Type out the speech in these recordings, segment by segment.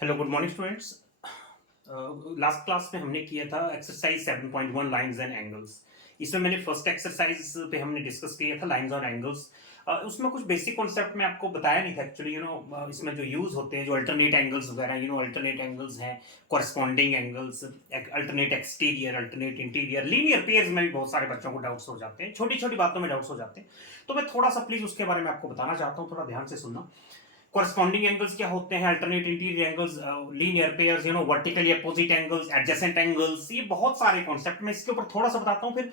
Hello good morning students. Last class में हमने किया था एक्सरसाइज 7.1 लाइंस एंड एंगल्स। इसमें मैंने फर्स्ट एक्सरसाइज पे हमने डिस्कस किया था लाइंस और एंगल्स। उसमें कुछ बेसिक कॉन्सेप्ट में आपको बताया नहीं था एक्चुअली। इसमें जो यूज होते हैं, जो अल्टरनेट एंगल्स वगैरह, अल्टरनेट एंगल्स हैं, corresponding angles, alternate exterior, alternate interior, linear pairs में भी बहुत सारे बच्चों को डाउट्स हो जाते हैं, छोटी छोटी बातों में डाउट्स हो जाते हैं। तो मैं थोड़ा सा प्लीज उसके बारे में आपको बताना चाहता हूँ, थोड़ा ध्यान से सुनना। कॉरस्पॉन्डिंग एंगल्स क्या होते हैं, alternate interior angles, linear pairs, vertically opposite angles, adjacent angles, ये बहुत सारे कॉन्सेप्ट मैं इसके ऊपर थोड़ा सा बताता हूँ। फिर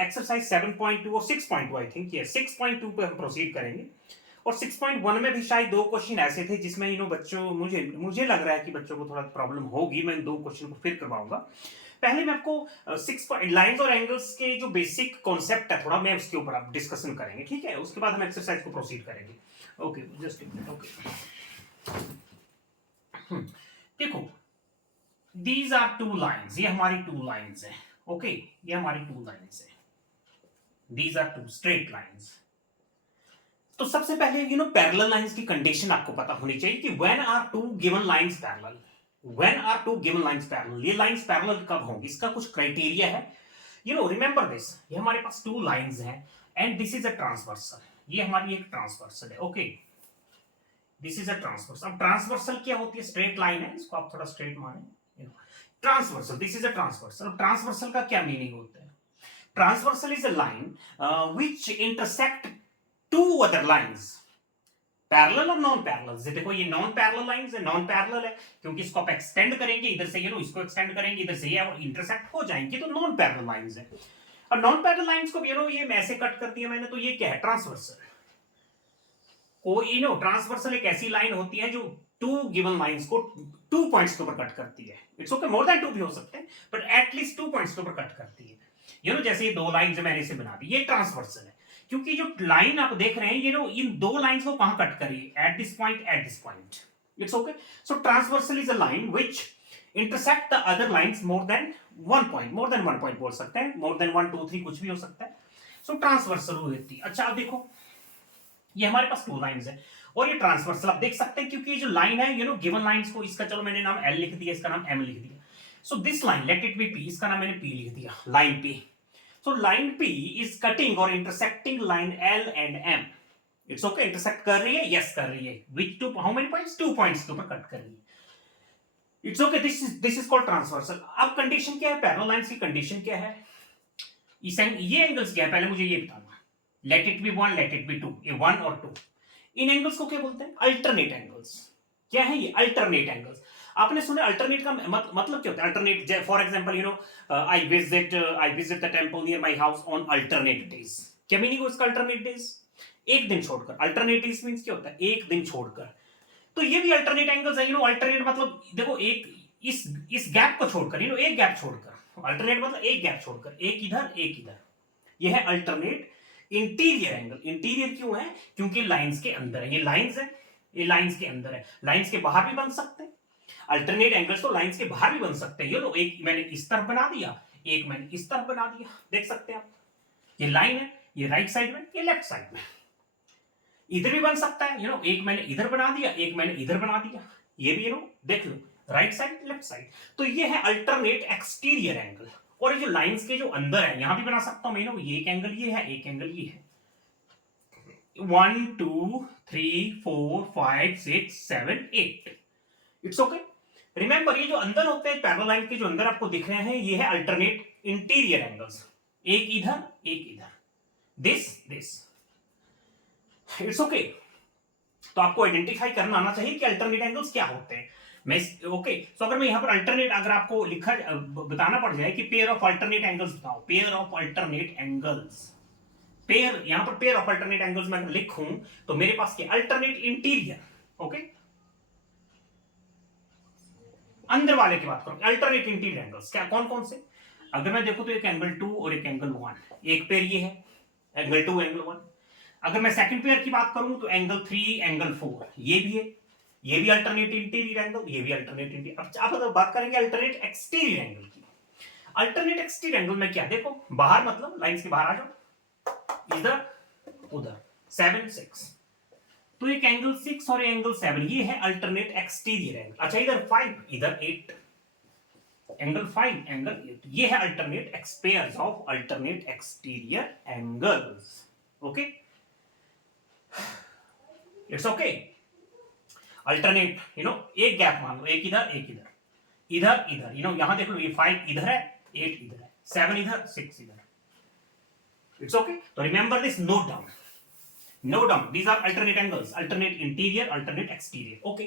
एक्सरसाइज 7.2 और 6.2, आई थिंक ये 6.2 पे हम प्रोसीड करेंगे। और 6.1 में भी शायद दो क्वेश्चन ऐसे थे जिसमें बच्चों, मुझे मुझे लग रहा है कि बच्चों को थोड़ा प्रॉब्लम होगी। मैं इन दो क्वेश्चन को फिर करवाऊंगा। पहले मैं आपको सिक्स लाइंस और एंगल्स के जो बेसिक कॉन्सेप्ट है, थोड़ा मैं उसके ऊपर आप डिस्कशन करेंगे, ठीक है? उसके बाद हम एक्सरसाइज को प्रोसीड करेंगे। Okay, just okay. देखो, दीज आर टू लाइन्स, ये हमारी टू लाइन्स है। ओके, ये हमारी टू लाइन्स है। These are two straight lines. तो सबसे पहले पैरेलल लाइंस की कंडीशन आपको पता होनी चाहिए कि when are two given lines parallel. When are two given lines parallel, ये लाइंस पैरेलल कब होंगी, इसका कुछ क्राइटेरिया है। रिमेंबर दिस, ये हमारे पास टू लाइंस हैं and this is a transversal. ये हमारी एक ट्रांसवर्सल है। Okay, this is a transversal. अब ट्रांसवर्सल क्या होती है? स्ट्रेट लाइन है, इसको आप थोड़ा स्ट्रेट माने। Transversal, this is a transversal. अब ट्रांसवर्सल का क्या मीनिंग होता है? Transversal is a line which intersect two other lines, parallel और नॉन पैरेलल। से देखो, ये नॉन पैरेलल लाइंस है, नॉन पैरेलल है क्योंकि इसको आप एक्सटेंड करेंगे इधर से, इसको एक्सटेंड करेंगे इधर से, ये इंटरसेक्ट हो जाएंगे, तो नॉन पैरेलल लाइंस है। और नॉन पैरेलल लाइंस को ये ऐसे कट कर दिया मैंने, तो ये क्या है? ट्रांसवर्सल। कोई ट्रांसवर्सल एक ऐसी लाइन होती है जो टू गिवन लाइंस को टू पॉइंट्स के ऊपर कट करती है। It's okay, more than two भी हो सकते हैं, बट एटलीस्ट टू पॉइंट्स के ऊपर कट करती है। जैसे ये दो लाइन मैंने इसे बना दी, ये ट्रांसवर्सल है क्योंकि जो लाइन आप देख रहे हैं, इन दो लाइंस को कहां कट करी? At this point, at this point. It's okay. So transversal is a line which intersect the other lines more than one point. More than one point बोल सकते हैं, मोर देन 1 2 3 कुछ भी हो सकता है। सो ट्रांसवर्सल होती है। अच्छा, अब देखो, ये हमारे पास टू लाइंस है और ये ट्रांसवर्सल आप देख सकते हैं क्योंकि ये जो लाइन है, गिवन लाइंस को, इसका चलो मैंने नाम एल लिख दिया, इसका नाम एम लिख दिया। So this line, let it be P, इसका नाम मैंने पी लिख दिया, line P. So line P is cutting और intersecting line L and M. It's okay, intersect कर रही है, यस कर रही है। Which two, how many points? Two points के ऊपर कट कर रही है। It's okay, this is called transversal. अब कंडीशन क्या है? पैरेलल लाइंस की कंडीशन क्या है? ये एंगल्स क्या है, पहले मुझे ये बताना। Let it be one, let it be two, ये वन और टू। इन एंगल्स को क्या बोलते हैं? Alternate angles. क्या है ये? Alternate angles. आपने सुना अल्टरनेट का मतलब क्या होता है? Alternate, for example I visit the temple near my house on alternate days. क्या मीनिंग है इसका? अल्टरनेट डेज, एक दिन छोड़कर। अल्टरनेट डेज मींस क्या होता है? एक दिन छोड़कर। तो ये भी अल्टरनेट एंगल्स है। अल्टरनेट मतलब देखो, एक इस गैप को छोड़कर, एक गैप छोड़कर। अल्टरनेट मतलब एक गैप छोड़कर, एक इधर एक इधर। यह है अल्टरनेट इंटीरियर एंगल। इंटीरियर क्यों है? क्योंकि लाइंस के अंदर है। ये लाइंस है, ये लाइंस के अंदर है, लाइंस के बाहर भी बन सकते हैं। अल्टरनेट एंगल्स तो लाइंस के बाहर भी बन सकते हैं। एक मैंने इस तरफ बना दिया, एक मैंने इस तरफ बना दिया, देख सकते हैं आप। ये लाइन है, ये राइट साइड में, ये लेफ्ट साइड में। इधर भी बन सकता है, एक मैंने इधर बना दिया, एक मैंने इधर बना दिया। ये भी देख लो, राइट साइड लेफ्ट साइड। तो ये है अल्टरनेट एक्सटीरियर एंगल। और ये जो लाइंस के जो अंदर है, यहां भी बना सकता हूं मैं। ये एक एंगल ये है, एक एंगल ये है। 1 2 3 4 5 6 7 8। It's okay. रिमेंबर, ये जो अंदर होते हैं पैरेलल लाइन के, जो अंदर आपको दिख रहे हैं, ये है अल्टरनेट इंटीरियर एंगल्स। एक इधर एक इधर, दिस दिस। It's okay. तो आपको आइडेंटिफाई करना आना चाहिए कि अल्टरनेट एंगल्स क्या होते हैं। मैं ओके, तो अगर मैं यहां पर अल्टरनेट, अगर आपको लिखा बताना पड़ जाए कि पेयर ऑफ अल्टरनेट एंगल्स बताओ, pair of alternate angles, pair, यहां पर पेयर ऑफ अल्टरनेट एंगल्स मैं अगर लिखूं तो मेरे पास क्या? Alternate interior. ओके, अंदर वाले की बात करूं, अल्टरनेट इंटीरियर एंगल्स क्या, कौन कौन से? अगर मैं देखूं तो एक एंगल 2 और एक एंगल 1। एक पेयर ये है, एंगल 2 एंगल 1। अगर मैं सेकंड पेयर की बात करूं तो एंगल 3 एंगल 4, ये भी है। ये भी अल्टरनेट इंटीरियर एंगल, ये भी अल्टरनेट इंटीरियर। अब आप अगर बात करेंगे अल्टरनेट एक्सटीरियर एंगल की, अल्टरनेट एक्सटीरियर एंगल में क्या? देखो, बाहर मतलब लाइंस के बाहर आ जाओ, इधर उधर, 7 6। तो एक एंगल 6 और एंगल 7, ये है अल्टरनेट एक्सटीरियर एंगल। अच्छा, इधर 5 इधर 8, एंगल 5 एंगल 8, ये है alternate pairs of alternate exterior angles. Okay, it's okay. Alternate एक गैप मान लो, एक इधर एक इधर, इधर इधर, यहां देख लो, ये 5 इधर है, 8 इधर है, 7 इधर, 6 इधर। It's okay. तो remember this, note down, note down, these are alternate angles, alternate interior, alternate exterior. Okay,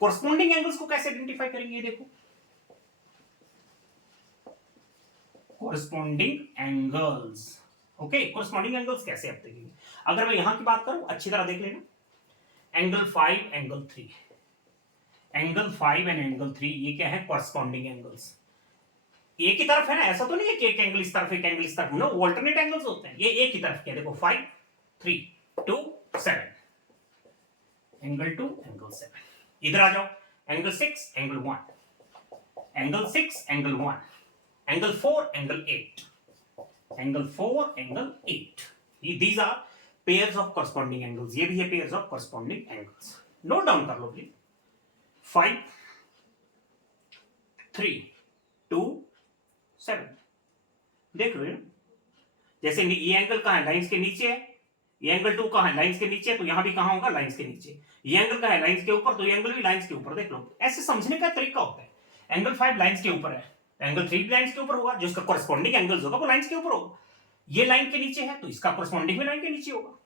corresponding angles को कैसे आइडेंटिफाई करेंगे, देखो corresponding angles. Okay, corresponding angles कैसे आप देखेंगे, अगर मैं यहां की बात करूं, अच्छी तरह देख लेना, angle 5 angle 3, angle 5 and angle 3, ये क्या है, कोरस्पोंडिंग एंगल्स। एक ही तरफ है ना, ऐसा तो नहीं है कि एक एंगल इस तरफ एक एंगल इस तरफ, नो, ऑल्टरनेट एंगल्स होते हैं। ये एक ही तरफ के, देखो 5 3 2 7, एंगल 2 एंगल 7। इधर आ जाओ, angle 6 angle 1, angle 6 angle 1, angle 4 angle 8, angle 4 angle 8। These are pairs of corresponding angles, ये भी है pairs of corresponding angles. Note down कर लो प्लीज, 5 3 2 7, देख लो। जैसे ये एंगल कहां है, लाइंस के नीचे है, ये एंगल 2 कहां है, लाइंस के नीचे, तो यहां भी कहां होगा, लाइंस के नीचे। ये एंगल कहां है, लाइंस के ऊपर, तो ये एंगल भी लाइंस के ऊपर। देख लो, ऐसे समझने का तरीका होता है। एंगल 5 लाइंस के ऊपर है, एंगल 3 भी लाइंस के ऊपर होगा, जो इसका कॉरस्पॉन्डिंग एंगल्स होगा वो लाइंस के ऊपर होगा। ये लाइन के नीचे है, तो इसका कॉरस्पॉन्डिंग भी लाइन के नीचे होगा।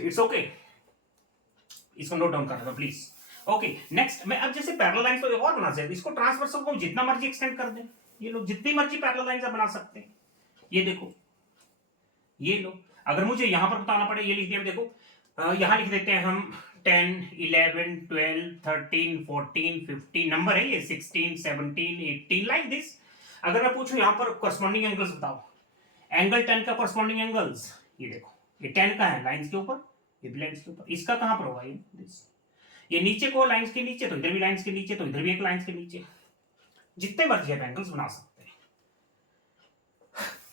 इट्स ओके, इसको नोट डाउन करना प्लीज। ओके, नेक्स्ट मैं अब जैसे पैरेलल लाइंस को एक और बना सकते हैं, इसको ट्रांसवर्सल को जितना मर्जी एक्सटेंड कर दें, ये लोग जितनी मर्जी पैरेलल लाइंस बना सकते हैं। ये देखो, ये लो, अगर मुझे यहां पर बताना पड़े, ये लिख दिया, देखो यहां लिख देते हैं हम 10 11 12 13 14 15, नंबर है ये, 16 17 18, लाइक दिस। अगर मैं पूछूं यहां पर कॉरस्पॉन्डिंग एंगल्स बताओ, एंगल 10 का कॉरस्पॉन्डिंग एंगल्स, ये देखो, ये 10 का है लाइंस के ऊपर, ये भी लाइंस के ऊपर, इसका कहां पर होगा, ये दिस। ये नीचे को लाइंस के नीचे, तो इधर भी लाइंस के नीचे, तो इधर भी एक लाइंस के नीचे, जितने मर्जी आप एंगल्स बना सकते हैं।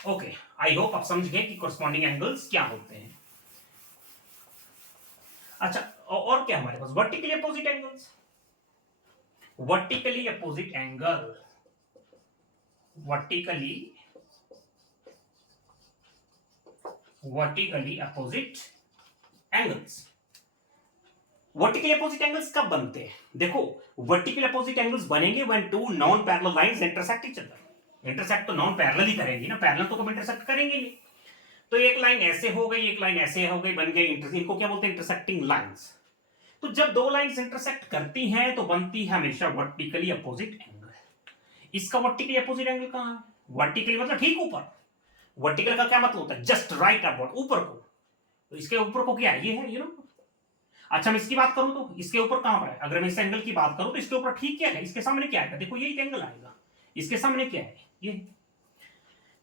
ओके, आई होप आप समझ गए कि कॉरस्पॉन्डिंग एंगल्स क्या होते हैं। अच्छा, और क्या हमारे पास, vertically opposite angles, vertically opposite angle, vertically opposite angles. Vertically opposite angles कब बनते हैं, देखो, वर्टिकली अपोजिट एंगल्स बनेंगे when two non parallel lines intersect each other. Intersect तो नॉन पैरेलल ही करेंगी ना, पैरेलल तो कभी इंटरसेक्ट करेंगे नहीं। तो एक लाइन ऐसे हो गई, एक लाइन ऐसे हो गई, बन गई, इनको क्या बोलते हैं, इंटरसेक्टिंग लाइंस। तो जब दो लाइंस इंटरसेक्ट करती हैं तो बनती है हमेशा वर्टिकली अपोजिट एंगल। इसका वर्टिकली अपोजिट एंगल कहां है, वर्टिकली मतलब ठीक ऊपर। वर्टिकल का क्या मतलब होता है, जस्ट राइट अपवर्ड, ऊपर को। तो इसके ऊपर को क्या है, ये है, अच्छा, मैं इसकी बात करूं तो इसके ऊपर कहां पर है, अगर मैं इस एंगल की बात करूं तो इसके ऊपर ठीक क्या है, इसके सामने क्या है, देखो यही एंगल आएगा, इसके सामने क्या है, ये।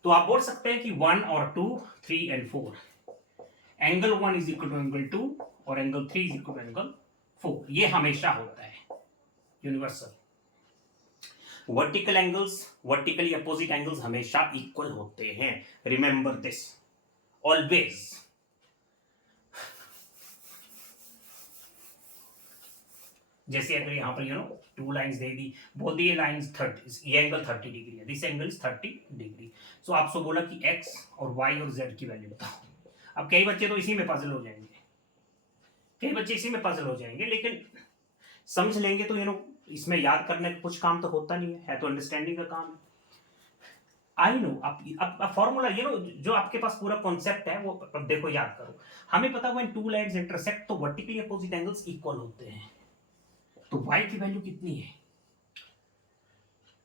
तो आप बोल सकते हैं कि 1 और 2 3 and 4, angle 1 is equal to angle 2 और angle 3 is equal to angle 4, ये हमेशा होता है universal. Vertical angles, vertically opposite angles हमेशा इक्वल होते हैं, रिमेंबर दिस ऑलवेज। जैसे अगर यहां पर 2 लाइंस दे दी, बोल दी ये लाइंस 30, ये एंगल 30 डिग्री है, दिस एंगल इज 30 डिग्री। सो आपसे बोला कि x और y और z की वैल्यू बताओ। अब कई बच्चे तो इसी में पजल हो जाएंगे, कई बच्चे इसी में पजल हो जाएंगे, लेकिन समझ लेंगे तो इसमें याद करने का कुछ काम तो होता नहीं है तो अंडरस्टैंडिंग का काम है। आई नो, अब फॉर्मूला जो आपके पास पूरा कॉन्सेप्ट है वो अब देखो, याद करो। हमें पता है 2 लाइंस इंटरसेक्ट तो वर्टिकली अपोजिट एंगल्स इक्वल होते हैं। तो y की वैल्यू कितनी है,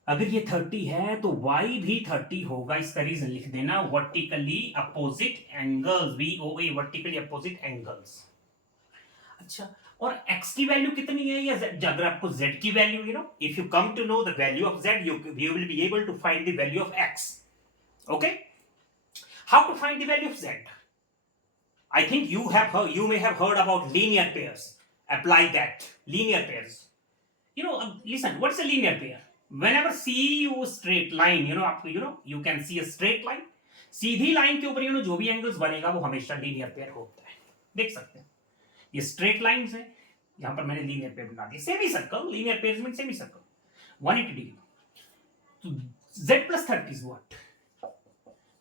अगर ये 30 है तो y भी 30 होगा, इसका रीजन लिख देना, vertically opposite angles, VOA, vertically opposite angles. अच्छा, और x की वैल्यू कितनी है, या z, अगर आपको z की value, if you come to know the value of z, you will be able to find the value of x. Okay, how to find the value of z? I think you may have heard about linear pairs. Apply that, linear pairs. Listen, what's a linear pair? Whenever see you straight line, you can see a straight line. Sidhi line के ऊपर जो भी angles बनेगा वो हमेशा linear pair होता है, देख सकते हैं। ये स्ट्रेट लाइंस है, यहां पर मैंने लीनियर पेयर बना दिया, semi circle, linear pair mean semi circle 180 degree. तो z plus 30 is what?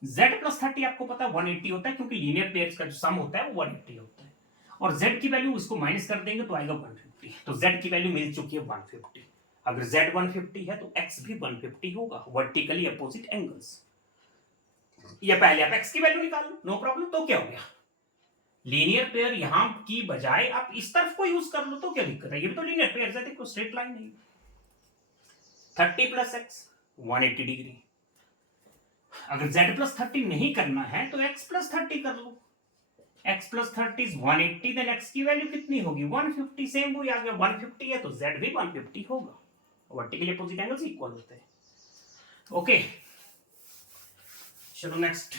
z plus 30 आपको पता है 180 होता है, क्योंकि लीनियर पेयर्स का जो सम होता है वो 180 होता है, और z की वैल्यू उसको माइनस कर देंगे तो आएगा 150। तो z की वैल्यू मिल चुकी है 150। अगर z 150 है तो x भी 150 होगा, वर्टिकली अपोजिट एंगल्स। या पहले आप x की वैल्यू निकाल लो, नो प्रॉब्लम। तो क्या हो गया, लीनियर पेयर यहां की बजाय आप इस तरफ को यूज कर लो, तो क्या दिक्कत है, ये भी तो लीनियर पेयर है, देखो स्ट्रेट लाइन है। 30 प्लस x 180 डिग्री। अगर z प्लस 30 नहीं करना है तो x प्लस 30 कर लो। x plus 30 is 180, then x की वैल्यू कितनी होगी 150। सेम वही आ गया, 150 है तो z भी 150 होगा, वर्टिकली अपोजिट एंगल्स इक्वल होते हैं। ओके चलो नेक्स्ट।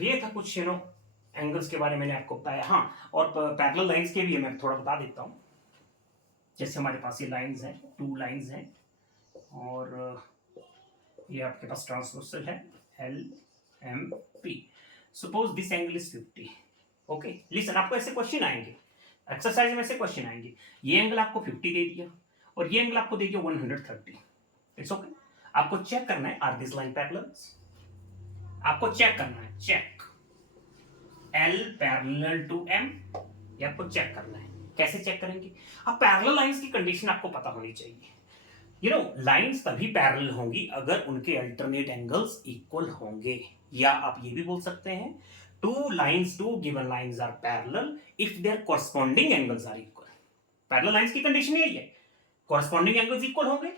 ये था कुछ एंगल्स के बारे में मैंने आपको बताया। हाँ, और पैरेलल लाइंस के भी मैं थोड़ा बता देता हूँ। जैसे हमारे पास ये लाइंस हैं, 2 लाइंस हैं, और ये आपके पास ट्रांसवर्सल है L M P. Suppose this angle is 50। Okay listen, आपको ऐसे क्वेश्चन आएंगे, एक्सरसाइज में ऐसे क्वेश्चन आएंगे, ये एंगल आपको 50 दे दिया और ये एंगल आपको दे दिया 130। इट्स ओके, आपको चेक करना है आर दिस लाइन पैरेलल्स। आपको चेक करना है, check L parallel to M, ये आपको चेक करना है। कैसे चेक करेंगे, अब पैरेलल लाइंस की कंडीशन आपको पता होनी चाहिए। यू नो लाइंस तभी पैरेलल होंगी अगर उनके अल्टरनेट एंगल्स इक्वल होंगे, या आप ये भी बोल सकते हैं two lines, two given lines are parallel if their corresponding angles are equal. Parallel lines की कंडीशन यही है, कॉरस्पॉन्डिंग एंगल्स इक्वल होंगे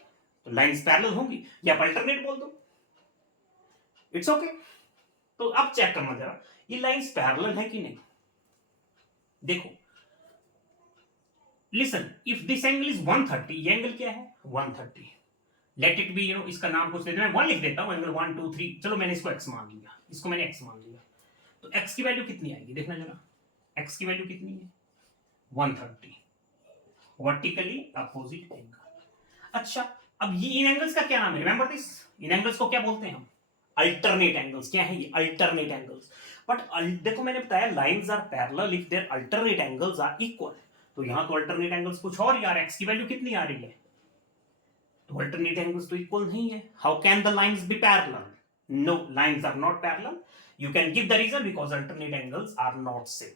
तो लाइंस पैरेलल होंगी, या आप अल्टरनेट बोल दो, इट्स ओके। तो अब चेक करना जरा ये लाइंस पैरेलल है कि नहीं। देखो listen, if this angle is 130, ये एंगल क्या है 130, लेट इट बी इसका नाम कुछ देते हैं, 1 लिख देता हूं, एंगल 1 2 3, चलो मैंने इसको x मान लिया, इसको मैंने x मान लिया। तो x की वैल्यू कितनी आएगी देखना जरा, x की वैल्यू कितनी है 130, वर्टिकली अपोजिट एंगल। अच्छा, अब ये इन एंगल्स का क्या नाम है, रिमेंबर दिस, इन एंगल्स को क्या बोलते हैं हम, अल्टरनेट एंगल्स। क्या है ये, अल्टरनेट एंगल्स। बट देखो मैंने बताया lines are parallel if their alternate angles are equal. तो यहां तो अल्टरनेट एंगल्स कुछ और यार, x की वैल्यू कितनी आ रही है, तो अल्टरनेट एंगल्स तो इक्वल नहीं है। How can the lines be parallel, no lines are not parallel. You can give the reason because alternate angles are not same,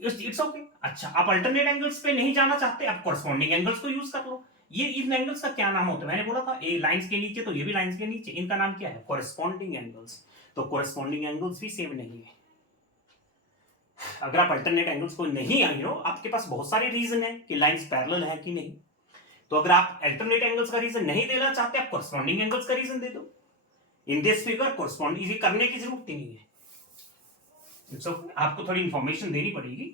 it's okay. अच्छा, आप अल्टरनेट एंगल्स पे नहीं जाना चाहते, आप कॉरस्पॉन्डिंग एंगल्स को यूज कर लो। ये इन एंगल्स का क्या नाम होता है, मैंने बोला था ए लाइंस के नीचे तो ये भी लाइंस के नीचे, इनका नाम क्या है कॉरस्पॉन्डिंग एंगल्स। तो कॉरस्पॉन्डिंग एंगल्स भी सेम नहीं है। अगर आप अल्टरनेट एंगल्स को नहीं आई हो, आपके पास बहुत सारे रीजन है कि लाइंस पैरेलल है कि नहीं। तो अगर आप अल्टरनेट एंगल्स का रीजन नहीं देना चाहते, आप कॉरस्पॉन्डिंग एंगल्स का रीजन दे दो। In this figure corresponding easy करने की जरूरत ही नहीं है। So, आपको थोड़ी इंफॉर्मेशन देनी पड़ेगी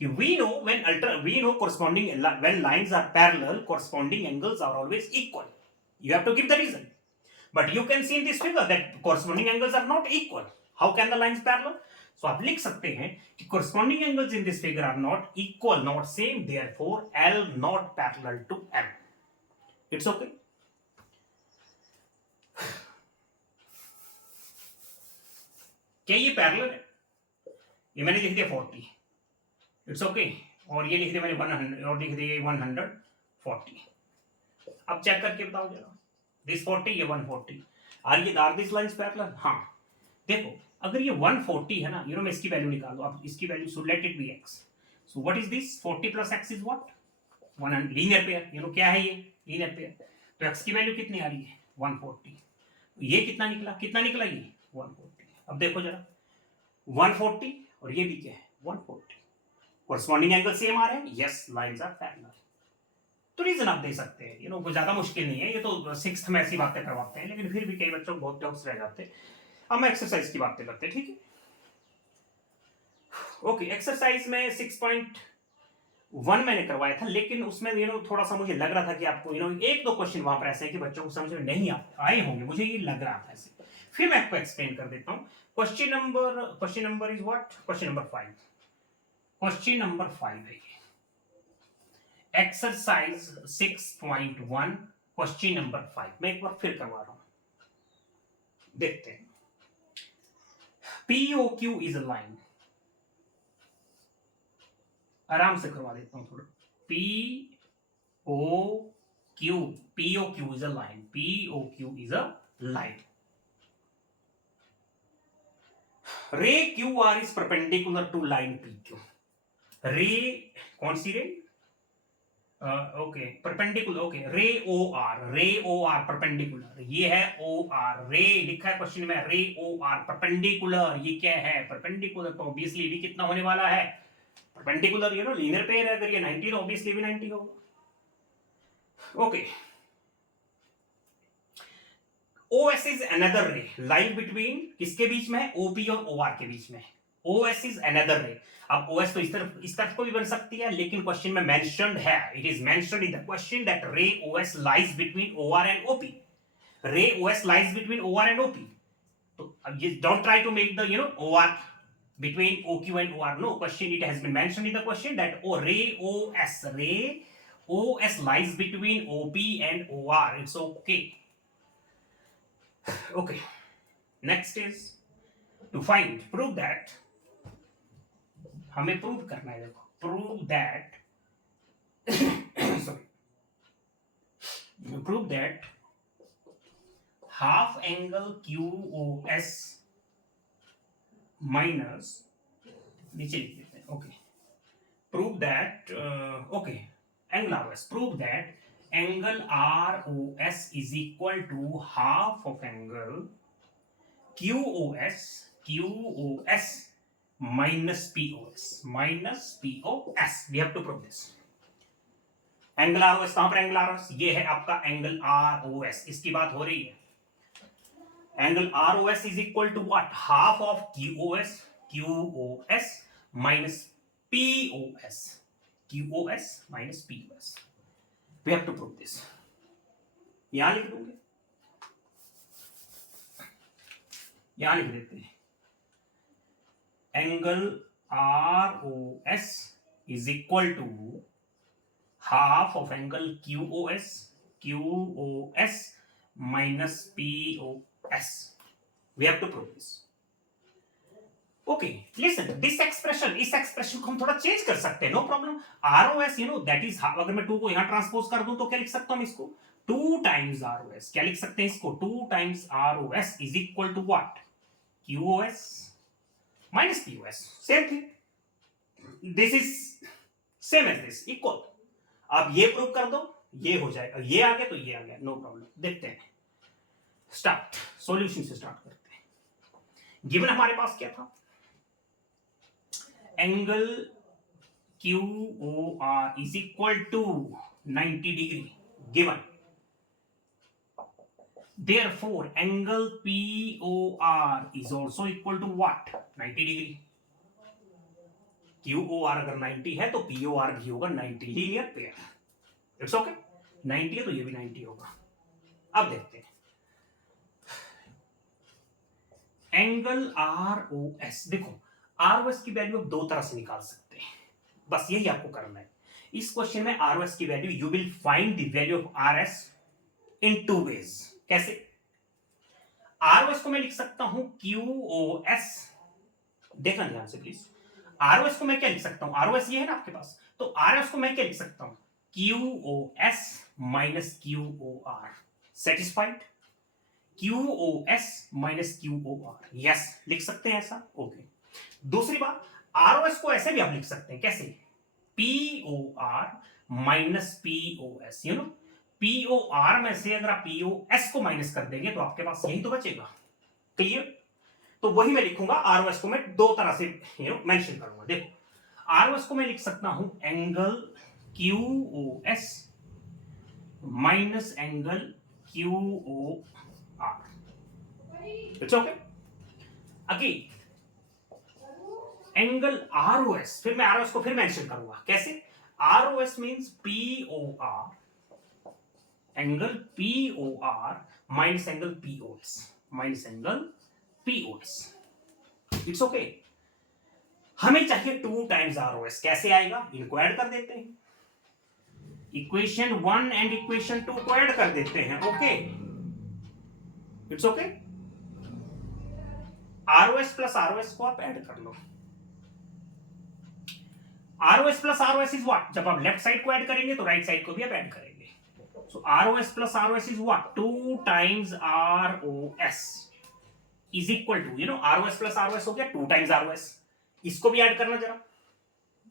कि we know corresponding when lines are parallel, corresponding angles are always equal. You have to give the reason. But you can see in this figure that corresponding angles are not equal. How can the lines parallel? So आप लिख सकते हैं कि corresponding angles in this figure are not equal, not same, therefore L not parallel to M. It's okay. क्या ये parallel है, ये मैंने लिख दिया 40, इट्स ओके, और ये लिख दिया मैंने 100 और लिख दिया 140। अब चेक करके बताओ जरा, दिस 40 ये 140, आर दिस लाइंस पैरेलल। हाँ देखो, अगर ये 140 है ना, मैं इसकी वैल्यू निकाल दो, अब इसकी value so let it B x। So what is this 40 plus x is what 100, linear pair. क्या है ये लीनियर पेयर, तो x की वैल्यू कितनी आ रही है 140, ये कितना निकला ये 140। अब देखो जरा 140 और ये भी क्या है 140, कॉरस्पॉन्डिंग एंगल सेम आ रहे हैं, यस लाइंस आर पैरेलल। तो रीजन आप दे सकते हैं, कोई ज्यादा मुश्किल नहीं है, ये तो 6th में ऐसी बातें करवाते हैं, लेकिन फिर भी कई बच्चों को बहुत डाउट्स रह जाते हैं। अब हम एक्सरसाइज की बातें करते हैं, ठीक है। ओके, एक्सरसाइज में 6.1 मैंने करवाया था, लेकिन उसमें थोड़ा सा मुझे लग रहा था कि आपको एक दो क्वेश्चन वहां पर ऐसे हैं कि बच्चों को समझ में नहीं आए होंगे, मुझे ये लग रहा था ऐसे। फिर मैं आपको एक्सप्लेन कर देता हूं। Question number is what, question number 5, question number 5 है एक्सरसाइज 6.1, क्वेश्चन नंबर 5। मैं एक बार फिर करवा रहा हूं, देखते हैं। POQ इज अ लाइन, आराम से करवा देता हूं थोड़ा। POQ is a line, POQ is a line. Ray QR is perpendicular to line PQ। Ray कौन सी ray? Okay perpendicular, okay ray OR perpendicular, ये है OR, रे लिखा है क्वेश्चन में, रे OR परपेंडिकुलर, ये क्या है? परपेंडिकुलर, तो ऑब्वियसली भी कितना होने वाला है? Perpendicular, you know linear pair है, अगर ये 90 तो ऑब्वियसली भी 90 होगा। ओके, OS इज अनदर रे, लाइन बिटवीन किसके बीच में है? OP और OR के बीच में। OS इज अनदर रे। अब OS तो इस तरफ को भी बन सकती है, लेकिन क्वेश्चन में मेंशन्ड है, it is mentioned in the question that ray OS lies between OR and OP। Ray OS lies between OR and OP। तो अब ये don't try to make the OR between OQ and OR. No, question, it has been mentioned in the question that ray OS lies between OP and OR. It's okay. Okay, next is to find, prove that, हमें prove करना है, देखो prove that sorry, prove that half angle QOS minus, नीचे लिख देते हैं, okay, prove that okay, angle ROS, prove that angle ROS is equal to half of angle QOS minus POS, we have to prove this. Angle ROS, कहां पर angle ROS? ये है आपका angle ROS, इसकी बात हो रही है। Angle ROS is equal to what? Half of QOS minus POS, minus POS. We have to prove this. यहां लिख दूंगे, यहां लिख देते हैं, angle ROS is equal to half of angle QOS minus POS. We have to prove this. Okay, listen, this expression, इस expression को हम थोड़ा चेंज कर सकते हैं, no problem. ROS, you know, that is, अगर मैं 2 को यहां ट्रांसपोज कर दूं तो क्या लिख सकता हूं इसको? 2 times ROS, क्या लिख सकते हैं इसको? 2 times ROS is equal to what? QOS minus POS, same thing, this is same as this, equal। अब ये प्रूव कर दो, ये हो जाएगा, ये आ गया तो ये आ गया, नो प्रॉब्लम। देखते हैं, स्टार्ट, सॉल्यूशन से स्टार्ट करते हैं। गिवन हमारे पास क्या था? Angle QOR is equal to 90 degree given, therefore angle POR is also equal to what? 90 degree। QOR अगर 90 है तो POR भी होगा 90, लीनियर पेयर, इट्स ओके। 90 है तो ये भी 90 होगा। अब देखते हैं एंगल ROS, देखो ROS की वैल्यू आप 2 तरह से निकाल सकते हैं, बस यही आपको करना है। इस क्वेश्चन में ROS की value, you will find the value of RS in 2 ways. कैसे? ROS को मैं लिख सकता हूं QOS, देखना ध्यान से प्लीज। ROS को मैं क्या लिख सकता हूं? ROS ये है ना आपके पास, तो ROS को मैं क्या लिख सकता हूं? QOS minus QOR, satisfied? QOS minus QOR, yes, लिख सकते हैं ऐसा, ओके। दूसरी बात, ROS को ऐसे भी आप लिख सकते हैं, कैसे? POR minus POS, you know, POR में से अगर आप POS को माइनस कर देंगे तो आपके पास यही तो बचेगा, क्लियर? तो वही मैं लिखूंगा, ROS को मैं 2 तरह से मेंशन करूंगा। देखो ROS को मैं लिख सकता हूं angle QOS minus angle QOR, it's okay. Again angle ROS, फिर मैं ROS को फिर मेंशन करूंगा, कैसे? ROS means POR, angle POR minus angle POS, it's okay. हमें चाहिए 2 times ROS, कैसे आएगा? इनको ऐड कर देते हैं, इक्वेशन 1 एंड इक्वेशन 2 को ऐड कर देते हैं, okay, it's okay. ROS plus ROS को आप ऐड कर लो। ROS plus ROS is what? जब आप लेफ्ट साइड को ऐड करेंगे तो राइट साइड को भी आप ऐड करेंगे। So ROS plus ROS is what? 2 times ROS is equal to, ROS plus ROS हो गया 2 times ROS। इसको भी ऐड करना जरा,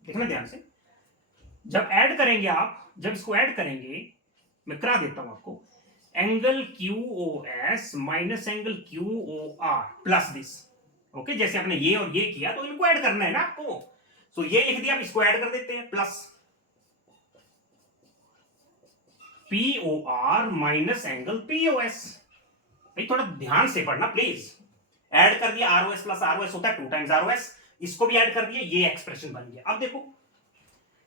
देखना ध्यान से। जब ऐड करेंगे आप, जब इसको ऐड करेंगे, मैं करा देता हूं आपको, angle QOS minus angle QOR plus this. Okay, जैसे आपने ये और ये किया तो इनको ऐड करना है ना आपको। सो ये लिख दिया, अब इसको ऐड कर देते हैं, plus POR minus angle POS। भाई थोड़ा ध्यान से पढ़ना प्लीज। ऐड कर दिया, ROS प्लस ROS होता है 2 टाइम्स ROS, इसको भी ऐड कर दिया, ये एक्सप्रेशन बन गया। अब देखो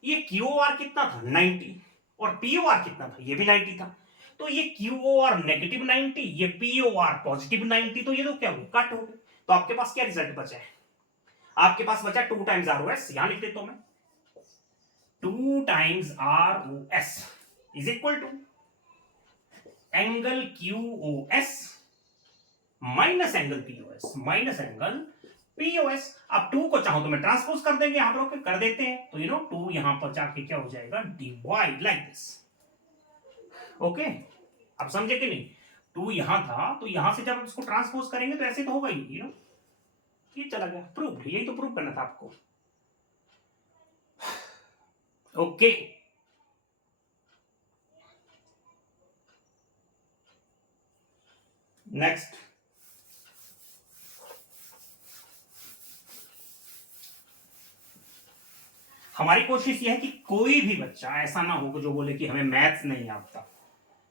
ये QOR कितना था 90 और POR कितना था, ये भी 90 था। तो ये QOR नेगेटिव 90, ये POR पॉजिटिव 90, तो ये तो क्या हो कट हो गए। तो आपके पास क्या रिजल्ट बचा है? आपके पास बचा 2 टाइम्स ROS, यहां लिख देता हूं मैं, 2 times ROS is equal to angle QOS minus angle POS minus angle POS। अब 2 को चाहो तो मैं ट्रांसपोज कर देंगे, आप लोग कर देते हैं, तो 2 यहां पर जाके क्या हो जाएगा, डिवाइड लाइक दिस। ओके, अब समझे कि नहीं? 2 यहां था, तो यहां से जब इसको ट्रांसपोज करेंगे तो ऐसे तो होगा ही, ये चला गया, प्रूव। यही तो प्रूव करना था आपको। Okay, next. हमारी कोशिश यह है कि कोई भी बच्चा ऐसा ना हो जो बोले कि हमें मैथ्स नहीं आता।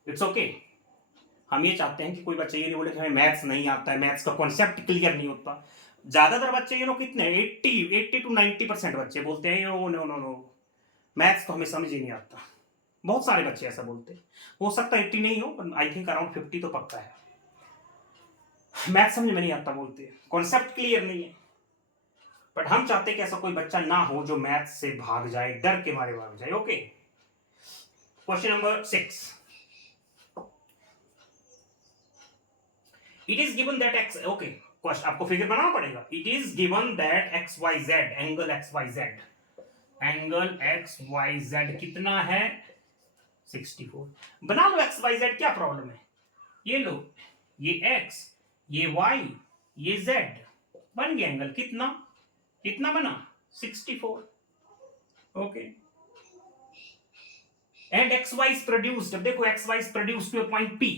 इट्स ओके, हम ये चाहते हैं कि कोई बच्चा ये नहीं बोले कि हमें मैथ्स नहीं आता है, मैथ्स का कॉन्सेप्ट क्लियर नहीं होता। ज्यादातर बच्चे कितने 80 to 90% बच्चे बोलते हैं no no no no, maths तो हमें समझ ही नहीं आता। बहुत सारे बच्चे ऐसा बोलते हैं। हो सकता है 80 नहीं हो, पर आई थिंक अराउंड 50 तो पक्का है। मैथ्स समझ में नहीं आता बोलते, कॉन्सेप्ट क्लियर नहीं है। बट हम चाहते हैं कि ऐसा कोई बच्चा ना हो जो मैथ्स से भाग जाए, डर के मारे भाग जाए। Okay, question number 6। It is given that x, okay, question आपको फिगर बनाना पड़ेगा। It is given that XYZ, angle XYZ, angle XYZ कितना है 64। बना लो XYZ, क्या प्रॉब्लम है? ये लो, ये X, ये Y, ये Z, बन गया एंगल। कितना कितना बना 64। Okay, and XY is produced. अब देखो XY is produced to a point P।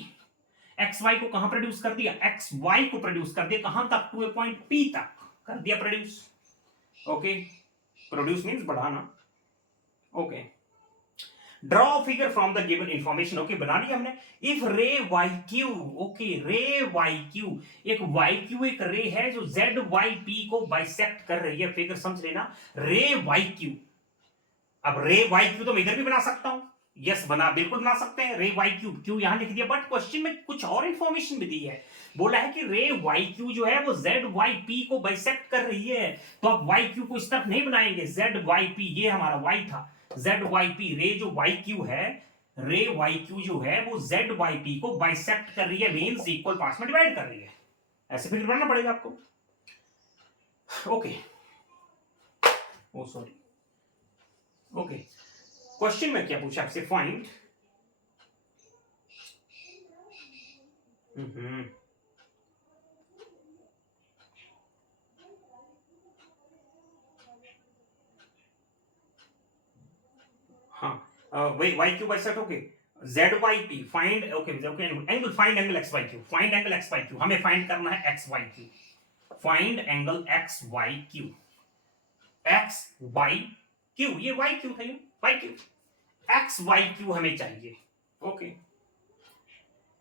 XY को कहां प्रोड्यूस कर दिया? XY को प्रोड्यूस कर दिया कहां तक? टू ए पॉइंट P तक कर दिया प्रोड्यूस। ओके, प्रोड्यूस मींस बढ़ाना। Okay, draw figure from the given information. Okay, बना लिया हमने। इफ रे YQ, ओके, रे YQ, एक YQ एक रे है जो ZYP को बाइसेक्ट कर रही है। फिगर समझ लेना, रे YQ। अब रे YQ तो मैं इधर भी बना सकता हूं, यस बना, बिल्कुल बना सकते हैं। रे YQ, क्यू यहां लिख दिया, बट क्वेश्चन में कुछ और इंफॉर्मेशन भी दी है। बोला है कि रे YQ जो है वो ZYP को बाइसेक्ट कर रही है। तो आप YQ को इस तरफ नहीं बनाएंगे, ZYP, ये हमारा Y था, ZYP, रे जो YQ है, रे YQ जो है वो ZYP को बाइसेक्ट कर रही है, मींस इक्वल पार्ट्स में डिवाइड कर रही है। ऐसे फिर बनाना पड़ेगा आपको। ओके, ओ सॉरी, ओके, क्वेश्चन में क्या पूछा आपसे? फाइंड हाँ, YQ bisect. Okay, ZYP find, okay okay, angle, find angle XYQ, find angle XYQ, हमें फाइंड करना है XYQ, find angle XYQ, XYQ, ये YQ था, ये YQ, XYQ हमें चाहिए। Okay,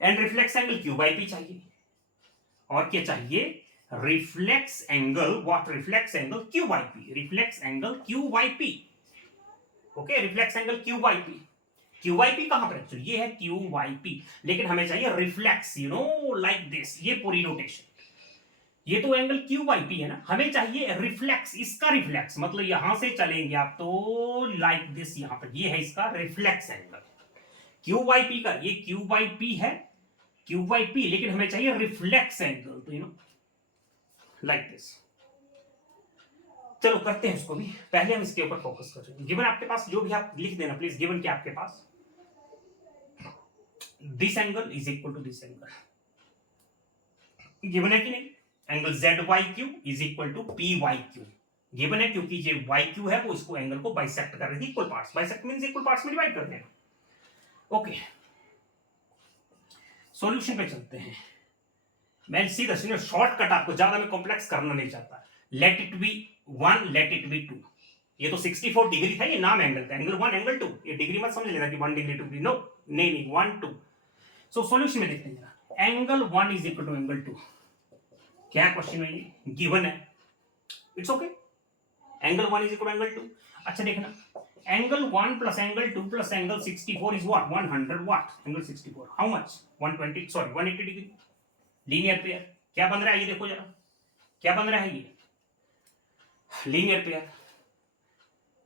and reflex angle QYP चाहिए। और क्या चाहिए? Reflex angle, what? Reflex angle QYP, reflex angle QYP। Okay, reflex angle QYP, QYP कहां पर है? तो ये है QYP, लेकिन हमें चाहिए रिफ्लेक्स, लाइक दिस, ये पूरी रोटेशन। ये तो एंगल QYP है ना, हमें चाहिए रिफ्लेक्स, इसका रिफ्लेक्स, मतलब यहां से चलेंगे आप तो लाइक दिस, यहां पर ये है इसका रिफ्लेक्स एंगल QYP का, ये QYP है, QYP, लेकिन हमें चाहिए रिफ्लेक्स एंगल। तो लाइक दिस। चलो करते हैं इसको भी, पहले हम इसके ऊपर फोकस कर रहे हैं। गिवन आपके पास जो भी आप लिख देना प्लीज, गिवन क्या आपके पास this angle is equal to this angle, given है कि नहीं? Angle ZYQ is equal to PYQ given है, क्योंकि जो YQ है वो इसको एंगल को बाइसेक्ट कर रही थी equal parts, bisect means equal parts में डिवाइड कर देना। ओके सॉल्यूशन पे चलते हैं। मैं सीधा सीधा शॉर्टकट, आपको ज्यादा मैं कॉम्प्लेक्स करना नहीं चाहता। Late it B 1, late it B 2। ये तो 64 डिग्री था, ये नाम एंगल का, एंगल 1 एंगल 2, ये डिग्री मत समझ लेना कि 1 डिग्री 2 डिग्री, नो नहीं 1 2। सो सॉल्यूशन में देखते हैं, angle 1 is equal to angle 2। क्या क्वेश्चन में ये गिवन है, it's okay. Angle 1 is equal to angle 2। अच्छा देखना, angle 1 plus angle 2 plus angle 64 is what 100 what, angle 64 how much 120 sorry 180 degree. Linear pair क्या बन रहा है ये देखो जरा, क्या बन रहा है ये linear pair,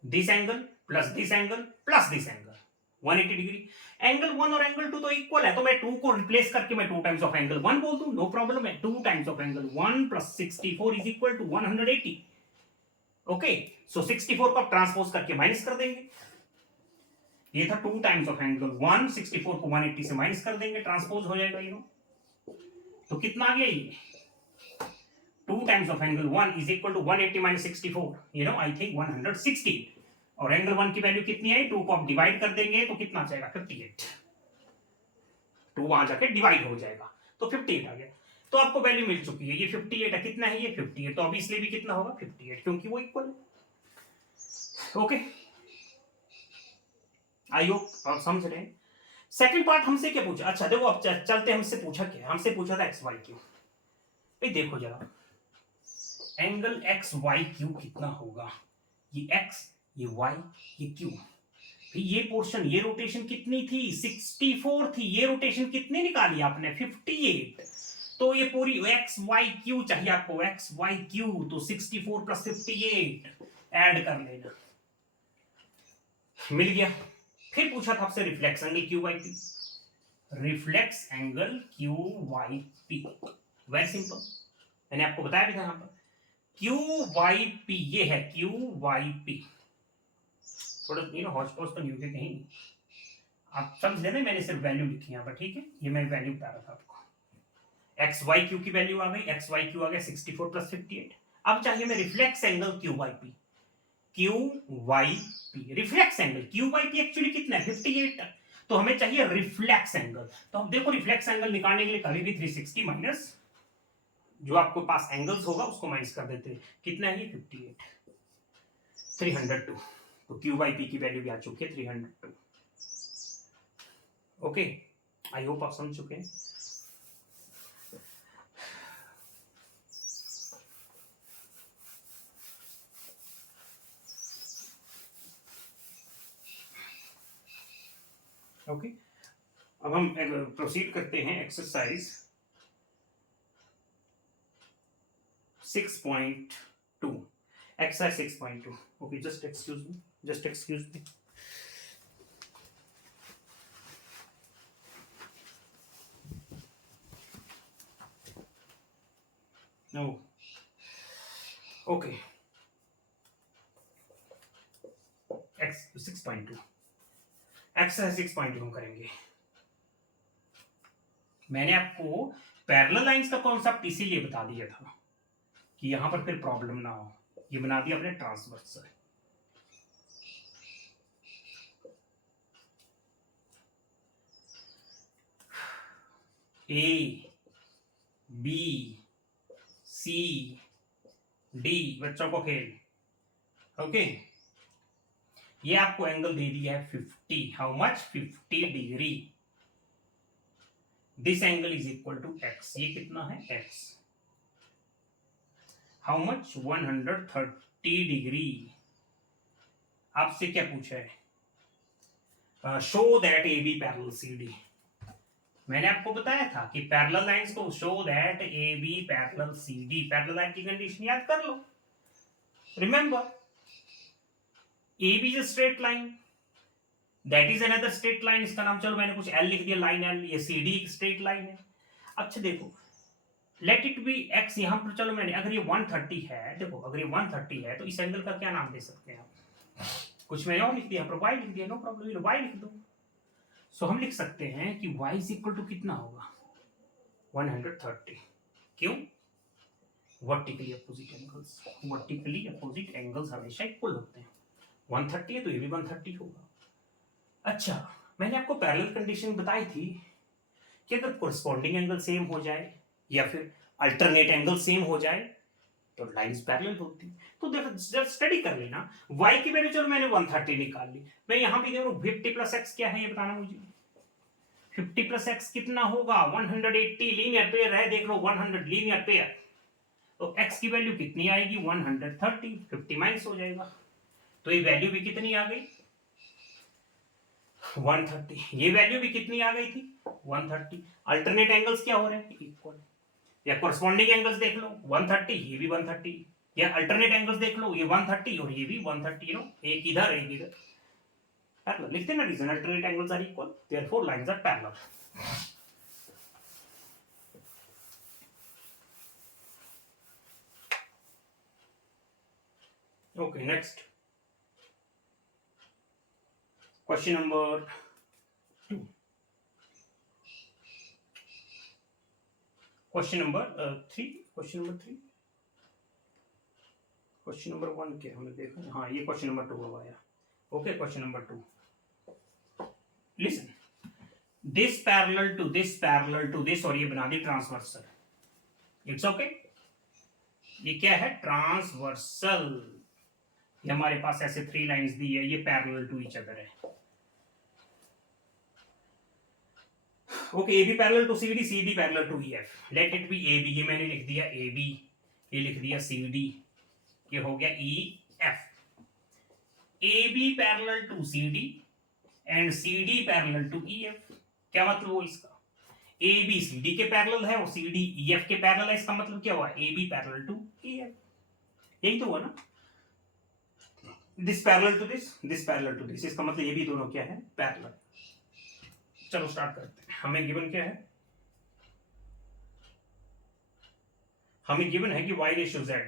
this angle plus this angle plus this angle 180 degree. Angle 1 और एंगल 2 तो इक्वल है, तो मैं 2 को रिप्लेस करके मैं 2 टाइम्स ऑफ एंगल 1 बोल दूं, नो प्रॉब्लम है। 2 times of angle 1 plus 64 is equal to 180। Okay so 64 को आप ट्रांसपोज करके माइनस कर देंगे, ये था 2 टाइम्स ऑफ एंगल 1, 64 को 180 से माइनस कर देंगे, ट्रांसपोज हो जाएगा यू नो। तो कितना आ गया ये 2 times of angle 1 is equal to 180 minus 64, you know I think 160। और एंगल 1 की वैल्यू कितनी आई, 2 को आप डिवाइड कर देंगे तो कितना जाएगा 58। 2 वहां जाके डिवाइड हो जाएगा तो 58 आ गया। तो आपको वैल्यू मिल चुकी है, ये 58 है, कितना है ये 58, तो ऑब्वियसली भी कितना होगा 58, क्योंकि वो इक्वल है। ओके आई होप आप समझ रहे हैं। सेकंड पार्ट हमसे क्या पूछा, अच्छा देखो अब चलते, हमसे पूछा क्या, हमसे पूछा था XYQ। भाई देखो जरा, एंगल XYQ कितना होगा, ये X ये Y ये Q, ये पोर्शन ये रोटेशन कितनी थी 64 थी, ये रोटेशन कितनी निकाली आपने 58। तो ये पूरी XYQ चाहिए आपको, XYQ तो 64 प्लस 58 ऐड कर लेना, मिल गया। फिर पूछा था आपसे reflex angle QYP, reflex angle QYP very simple, मैंने आपको बताया भी था यहां पर QYP, ये है QYP। थोड़ा यू नो हॉच पॉच तो नहीं होगी कहीं, आप समझ लेना, मैंने सिर्फ वैल्यू लिखी यहाँ पर, ठीक है, ये मैं वैल्यू बता रहा था आपको। XYQ की वैल्यू आ गई, XYQ आ गया 64 प्लस 58। अब चाहिए मैं reflex angle QYP, QYP reflex angle QYP actually कितना है 58, तो हमें चाहिए रिफ्लेक्स एंगल। तो हम देखो रिफ्लेक्स एंगल निकालने के लिए कभी भी 360 माइनस जो आपको पास एंगल्स होगा उसको माइनस कर देते हैं, कितना है ये 58 302, तो QYP की वैल्यू भी आ चुकी है 302। ओके आई होप आप समझ चुके हैं। ओके अब हम प्रोसीड करते हैं exercise 6.2, exercise 6.2। Okay just excuse me know okay 6.2 exercise 6.2 हम करेंगे। मैंने आपको पैरेलल लाइंस का कॉन्सेप्ट इसीलिए बता दिया था कि यहां पर फिर प्रॉब्लम ना हो, ये बना दिया अपने transversal. A B C D बच्चों को खेल। ओके ये आपको एंगल दे दिया है 50, how much 50 degree, this angle is equal to x, ये कितना है x, हाउ मच 130 डिग्री। आपसे क्या पूछा है, show that A B parallel C D. मैंने आपको बताया था कि पैरेलल लाइंस को show that A B parallel C D, parallel line की कंडीशन याद कर लो, remember A B is straight line, that is another straight line, इसका नाम चलो मैंने कुछ एल लिख दिया, लाइन एल, ये सी डी एक स्ट्रेट लाइन है। अच्छा देखो लेट इट बी एक्स, यहाँ पर चलो मैंने अगर ये 130 है, देखो अगर ये 130 है तो इस एंगल का क्या नाम दे सकते हैं आप, कुछ मैंने और लिख दिया, यहाँ पर वाई लिख दिया, नो प्रॉब्लम, वाई लिख दो। सो हम लिख सकते हैं कि y इज इक्वल टू कितना होगा 130, क्यों, vertically opposite angles, vertically opposite angles हमेशा इक्वल होते हैं, 130 है तो ये भी 130 होगा। अच्छा, मैंने आपको पैरेलल कंडीशन बताई थी कि अगर कोरस्पॉन्डिंग एंगल सेम हो जाए या फिर अल्टरनेट एंगल सेम हो जाए तो लाइंस पैरेलल होती। तो देखो जब स्टडी कर लेना, y की वैल्यू चलो मैंने 130 निकाल ली, मैं यहां पे देखो 50 प्लस x क्या है ये बताना मुझे, 50 प्लस x कितना होगा 180, लीनियर पेयर है देख लो 100 लीनियर पेयर, तो x की वैल्यू कितनी आएगी 130, 50 माइनस हो जाएगा, तो ये वैल्यू भी कितनी आ गई 130, ये वैल्यू भी कितनी आ गई थी 130। अल्टरनेट एंगल्स क्या हो रहे हैं इक्वल, या कोरस्पॉन्डिंग एंगल्स देख लो 130 ये भी 130, या अल्टरनेट एंगल्स देख लो ये 130 और ये भी 130, नो एक इधर एक इधर, पैरेलल लिखते हैं ना, reason alternate angles are equal therefore lines are parallel. Okay, next question number 2. Question number 3. Question number 3. Question number 1 क्या हमने देखा, हाँ ये question number 2 अब आया। Okay, question number 2. Listen. This parallel to this parallel to this, और ये बना दी ट्रांसवर्सल। It's okay. ये क्या है ट्रांसवर्सल, ये हमारे पास ऐसे 3 लाइंस दी है, ये पैरेलल टू ईच अदर है। Okay, A B parallel to C D, C D parallel to E F, let it be A B, ये मैंने लिख दिया ए बी, ये लिख दिया सी डी, ये हो गया E F. A B parallel to C D and C D parallel to E F, क्या मतलब हुआ इसका, ए बी सी डी के पैरेलल है और सी डी ई एफ के पैरेलल है, इसका मतलब क्या हुआ A B parallel to E F, यही तो हुआ ना, this parallel to this parallel to this, इसका मतलब ये भी दोनों क्या है पैरेलल। चलो स्टार्ट करते हैं, हमें गिवन क्या है, हमें गिवन है कि y ratio z,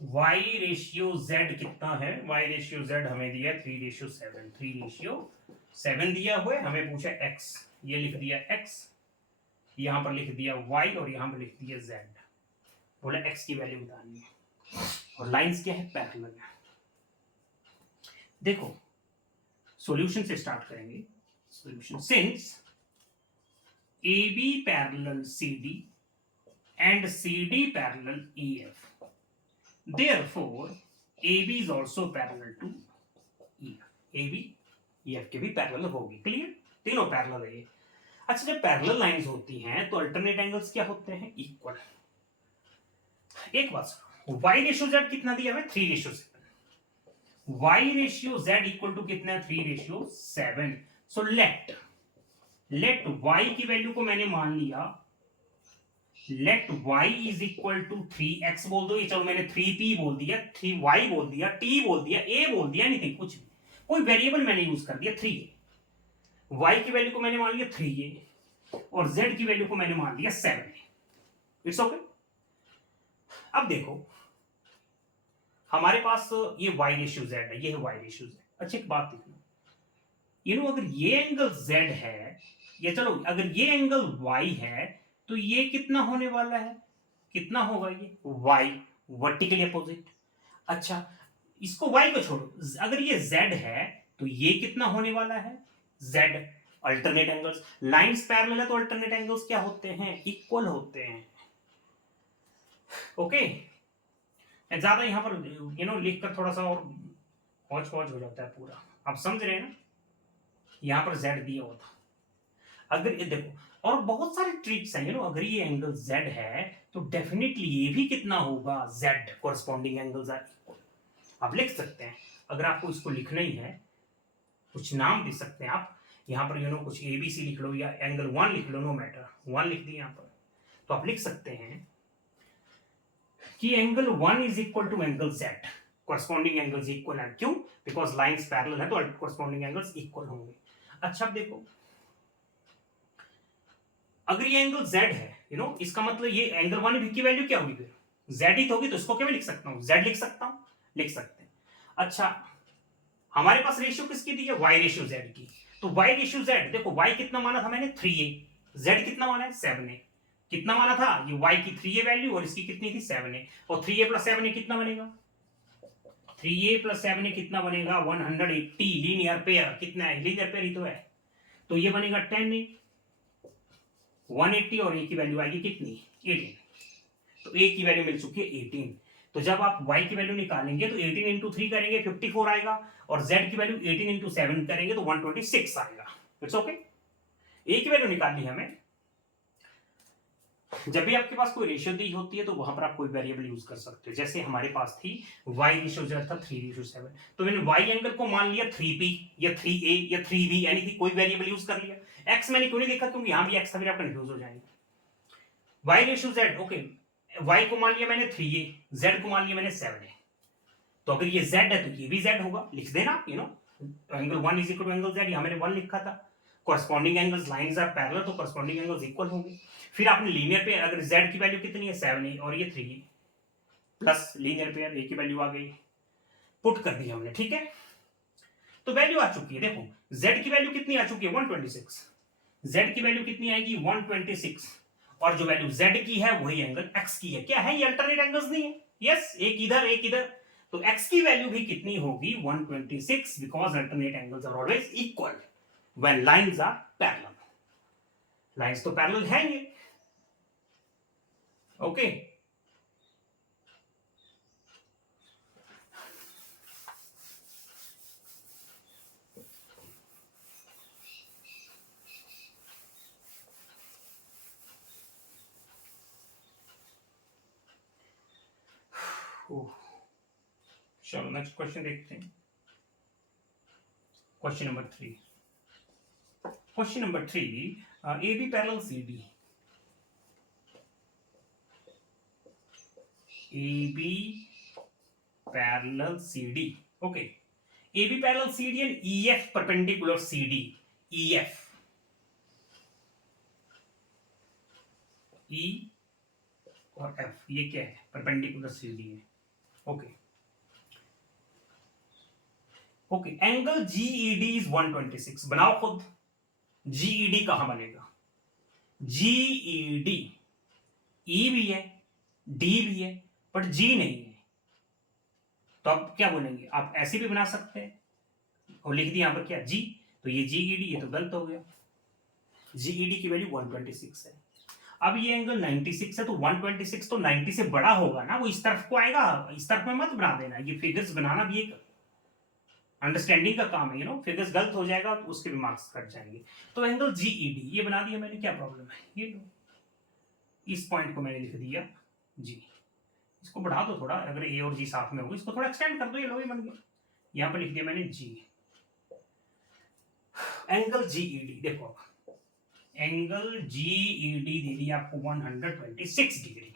y ratio z कितना है, y रेशियो z हमें दिया 3:7, 3:7 दिया हुआ है, हमें पूछा x, ये लिख दिया x, यहां पर लिख दिया y और यहां पर लिख दिया z, बोला x की वैल्यू बतानी है, और लाइंस क्या है पैरेलल। देखो सॉल्यूशन से स्टार्ट करेंगे, solution since A B parallel C D and C D parallel E F, therefore A B is also parallel to E F, A B E F के भी पैरेलल होगी, clear, तीनों parallel है ये। अच्छा, जब पैरेलल लाइंस होती हैं तो अल्टरनेट एंगल्स क्या होते हैं इक्वल। एक बात सुनो, y रेशियो z कितना दिया है 3:7, y ratio z equal to कितना है 3:7, सो लेट y की वैल्यू को मैंने मान लिया, let y is equal to 3x बोल दो, ये चलो मैंने 3p बोल दिया, 3y बोल दिया, t बोल दिया, a बोल दिया, एनीथिंग कुछ भी, कोई वेरिएबल मैंने यूज कर दिया 3a, y की वैल्यू को मैंने मान लिया 3a और z की वैल्यू को मैंने मान लिया 7a, इट्स ओके। अब देखो हमारे पास ये y रेशियो z है, ये है y रेशियो z। अच्छा एक बात देखना, यू नो अगर ये एंगल z है, या चलो अगर ये एंगल y है तो ये कितना होने वाला है, कितना होगा ये y, वर्टिकली अपोजिट। अच्छा इसको y को छोड़ो, अगर ये z है तो ये कितना होने वाला है z, alternate angles, lines parallel है तो अल्टरनेट एंगल्स क्या होते हैं इक्वल होते हैं, ओके। ज्यादा यहां पर लिख कर थोड़ा सा और हौच पौच हो जाता है पूरा, आप समझ रहे हैं ना, यहां पर z दिया हुआ था, अगर ये देखो, और बहुत सारे ट्रिक्स हैं, अगर ये एंगल z है तो डेफिनेटली ये भी कितना होगा z, corresponding angles are equal. आप लिख सकते हैं, अगर आपको इसको लिखना ही है कुछ नाम दे सकते हैं आप, यहां पर कुछ ABC लिख लो या एंगल 1 लिख लो, नो मैटर 1 लिख दिया यहां पर, तो आप लिख सकते हैं कि angle 1 is equal to angle z, corresponding angles equal है, क्यों, बिकॉज लाइंस पैरेलल है तो कोरस्पॉन्डिंग एंगल्स इक्वल होंगे। अच्छा अब देखो, अगर ये एंगल z है यू नो, इसका मतलब ये एंगल 1 की वैल्यू क्या होगी, फिर z ही तो होगी, तो इसको क्या मैं लिख सकता हूँ, z लिख सकता हूँ, लिख सकते हैं। अच्छा, हमारे पास रेशियो किसकी दी है, y रेशियो z की। तो y रेशियो z, देखो y कितना माना था मैंने 3a, z कितना माना है 7a, कितना माना था ये y की 3a वैल्यू और इसकी कितनी थी 7a, और 3a प्लस 7a कितना बनेगा, 3a प्लस 7a कितना बनेगा 180 लीनियर पेयर, कितना है लीनियर पेयर ही तो है, तो ये बनेगा 10a, 180 और a की वैल्यू आएगी कितनी 18, तो a की वैल्यू मिल चुकी है 18। तो जब आप y की वैल्यू निकालेंगे तो 18 इंटू 3 करेंगे 54 आएगा, और z की वैल्यू 18 इंटू 7 करेंगे तो 126 आएगा। इट्स ओके, a की वैल्यू निकालनी है हमें। जब भी आपके पास कोई रेशियो दी होती है तो वहां पर आप कोई वेरिएबल यूज कर सकते हो, जैसे हमारे पास थी y रेशियो z था 3:7, तो मैंने y एंगल को मान लिया 3p या 3a या 3b, यानी कि कोई वेरिएबल यूज कर लिया। x मैंने क्यों नहीं लिखा, क्योंकि यहां भी x था, फिर आप कंफ्यूज हो जाएंगे। y ratio z, okay, y को मान लिया मैंने 3a, z को मान लिया मैंने 7a, तो अगर ये z है तो ये भी z होगा, लिख देना, you know, angle 1 is equal to angle z, यहां मैंने 1 लिखा था। Corresponding angles lines are parallel, तो कॉरस्पॉन्डिंग एंगल्स इक्वल होंगे। फिर आपने लीनियर पेयर, अगर z की वैल्यू कितनी है 7a और ये 3a, plus linear pair a की वैल्यू आ गई, पुट कर दी हमने, ठीक है, तो वैल्यू आ चुकी है। देखो z की वैल्यू कितनी आ चुकी है 126, z की वैल्यू कितनी आएगी 126, और जो वैल्यू z की है वही एंगल x की है। क्या है, ये अल्टरनेट एंगल्स नहीं है, यस, एक इधर एक इधर, तो x की वैल्यू भी कितनी होगी 126, because alternate angles are always equal when lines are parallel. Lines तो पैरेलल है ये, ओके। चलो नेक्स्ट क्वेश्चन देखते हैं, question number 3। Question number 3, A B parallel C D, A B parallel C D, okay, A B parallel C D and E F perpendicular C D, E F, E और F, ये क्या है, perpendicular C D है, okay, okay. Angle GED is 126, बनाओ खुद, GED कहां बनेगा, GED, ई भी है डी भी है बट जी नहीं है, तो आप क्या बोलेंगे, आप ऐसे भी बना सकते हैं, और लिख दिया यहां पर क्या जी, तो ये जीईडी, ये तो गलत हो गया, जीईडी की वैल्यू 126 है। अब ये एंगल 96 है, तो 126 तो 90 से बड़ा होगा ना, वो इस तरफ को आएगा, इस तरफ में मत बना देना, ये फिगर्स बनाना भी एक अंडरस्टैंडिंग का काम है, यू नो, फिगर्स गलत हो जाएगा तो उसके भी मार्क्स कट जाएंगे। तो एंगल जीईडी ये बना दिया मैंने, क्या प्रॉब्लम है, ये लो, इस पॉइंट को मैंने लिख दिया जी, इसको बढ़ा दो थोड़ा, अगर ए और जी साथ में होगा इसको थोड़ा एक्सटेंड कर दो, ये लो, ये बन गया, यहां पर लिख दिया मैंने जी। एंगल जीईडी देखो, एंगल जीईडी दे दिया आपको 126 डिग्री,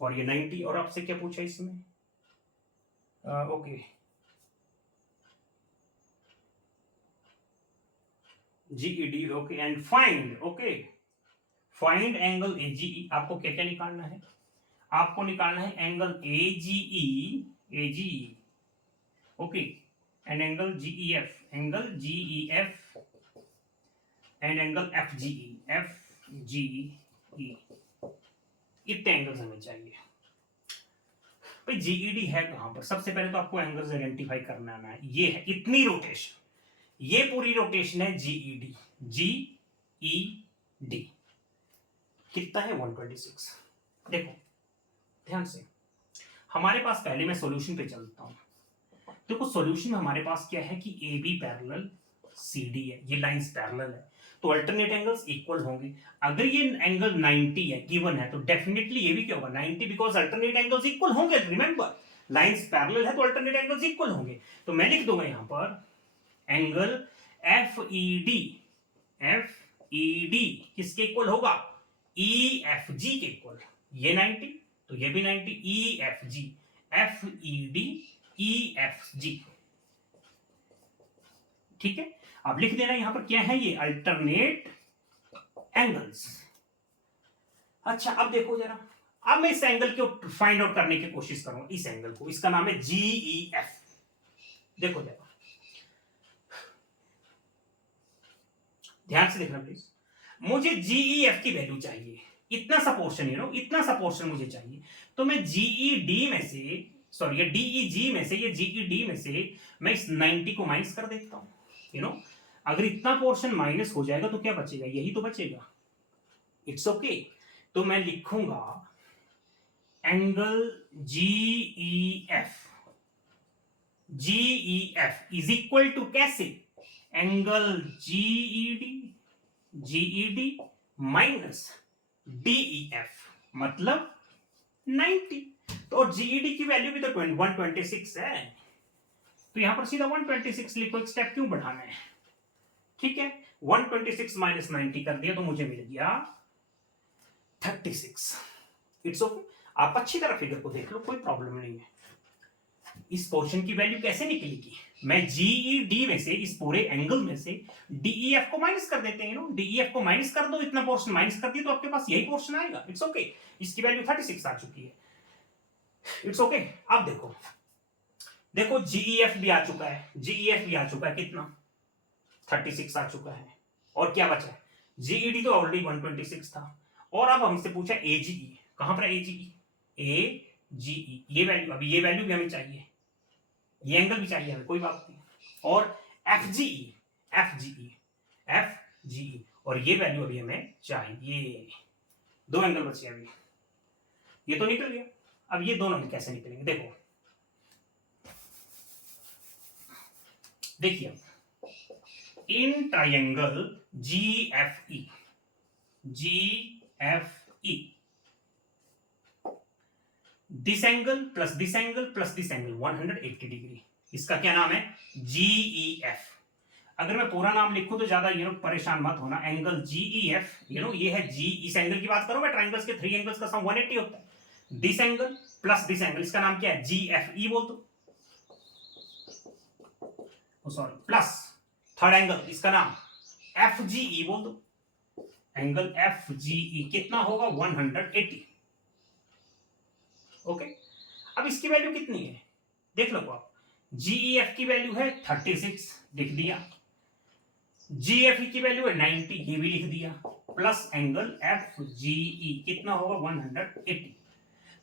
और ये 90, और आपसे क्या पूछा इसमें, okay, GED, okay, and find, okay, find angle AGE, आपको क्या क्या निकालना है, आपको निकालना है angle AGE, AGE, okay, and angle GEF, angle GEF, and angle FGE, FGE, इतने एंगल्स हमें चाहिए। भाई जीईडी है कहां पर, सबसे पहले तो आपको एंगल्स आइडेंटिफाई करना है, ये है इतनी रोटेशन, ये पूरी रोटेशन है जीईडी, जीईडी कितना है 126। देखो ध्यान से, हमारे पास, पहले मैं सॉल्यूशन पे चलता हूं, देखो सॉल्यूशन में हमारे पास क्या है कि A B parallel C D है, ये लाइंस पैरेलल है, तो अल्टरनेट एंगल्स इक्वल होंगे। अगर ये एंगल 90 है गिवन है, तो डेफिनेटली ये भी क्या होगा 90, बिकॉज अल्टरनेट एंगल्स इक्वल होंगे, रिमेंबर लाइंस पैरेलल है तो अल्टरनेट एंगल्स इक्वल होंगे, तो मैं लिख दूंगा यहां पर angle F E D, F E D किसके इक्वल होगा, ई एफ जी के इक्वल, ये 90 तो ये भी 90, E F G, F E D, E F G, ठीक है। अब लिख देना यहां पर क्या है, ये अल्टरनेट एंगल्स। अच्छा अब देखो जरा, अब मैं इस एंगल को फाइंड आउट करने की कोशिश करूंगा, इस एंगल को, इसका नाम है जीईएफ। देखो जरा ध्यान से देखना प्लीज, मुझे जीईएफ की वैल्यू चाहिए, इतना सा पोर्शन इतना सा पोर्शन मुझे चाहिए। तो मैं जीईडी में से, सॉरी ये डीईजी में से, ये जीईडी में से मैं इस 90 को माइनस कर देता हूं। अगर इतना पोर्शन माइनस हो जाएगा तो क्या बचेगा, यही तो बचेगा। It's okay. तो मैं लिखूंगा angle GEF, GEF is equal to कैसे, angle GED, GED minus DEF मतलब 90। तो जीईडी की वैल्यू भी तो 126 है, तो यहां पर सीधा 126 लिखो, एक स्टेप क्यों बढ़ाना है। ठीक है, 126 माइनस 90 कर दिया तो मुझे मिल गया 36। इट्स ओके, आप अच्छी तरह फिगर को देख लो, कोई प्रॉब्लम नहीं है। इस पोर्शन की वैल्यू कैसे निकलेगी, मैं जीईडी में से, इस पूरे एंगल में से डीईएफ को माइनस कर देते हैं। डीईएफ को माइनस कर दो, इतना पोर्शन माइनस कर दिया तो आपके पास यही पोर्शन आएगा। इट्स ओके, इसकी वैल्यू 36 आ चुकी है। It's okay. अब देखो, देखो जीईएफ भी आ चुका है, जीईएफ भी आ चुका है, कितना 36 आ चुका है। और क्या बचा है, जीईडी तो ऑलरेडी 126 था। और अब हमसे पूछा एजीई, कहां पर एजीई, एजीई ये वैल्यू, अभी ये वैल्यू भी हमें चाहिए, ये एंगल भी चाहिए हमें, कोई बात नहीं। और एफजीई, एफजीई, एफजीई और ये वैल्यू अभी हमें चाहिए। दो एंगल बचे अभी, ये तो निकल गया। अब ये दोनों कैसे निकलेंगे, देखो देखिए, in triangle GFE, GFE this angle plus this angle plus this angle 180 degree, इसका क्या नाम है, जीईएफ। अगर मैं पूरा नाम लिखूं तो ज्यादा परेशान मत होना, एंगल जीईएफ ये है जी, इस एंगल की बात करो मैं, ट्रायंगल्स के 3 एंगल्स का सम 180 होता है। This angle plus this angle, इसका नाम क्या है, जीएफई बोल दो, सॉरी प्लस थर्ड एंगल, इसका नाम एफजीई बोल दो। एंगल एफजीई कितना होगा, 180। ओके, अब इसकी वैल्यू कितनी है देख लो आप, जीईएफ की वैल्यू है 36 लिख दिया, जीएफई की वैल्यू है 90 ये भी लिख दिया, प्लस एंगल एफजीई कितना होगा 180।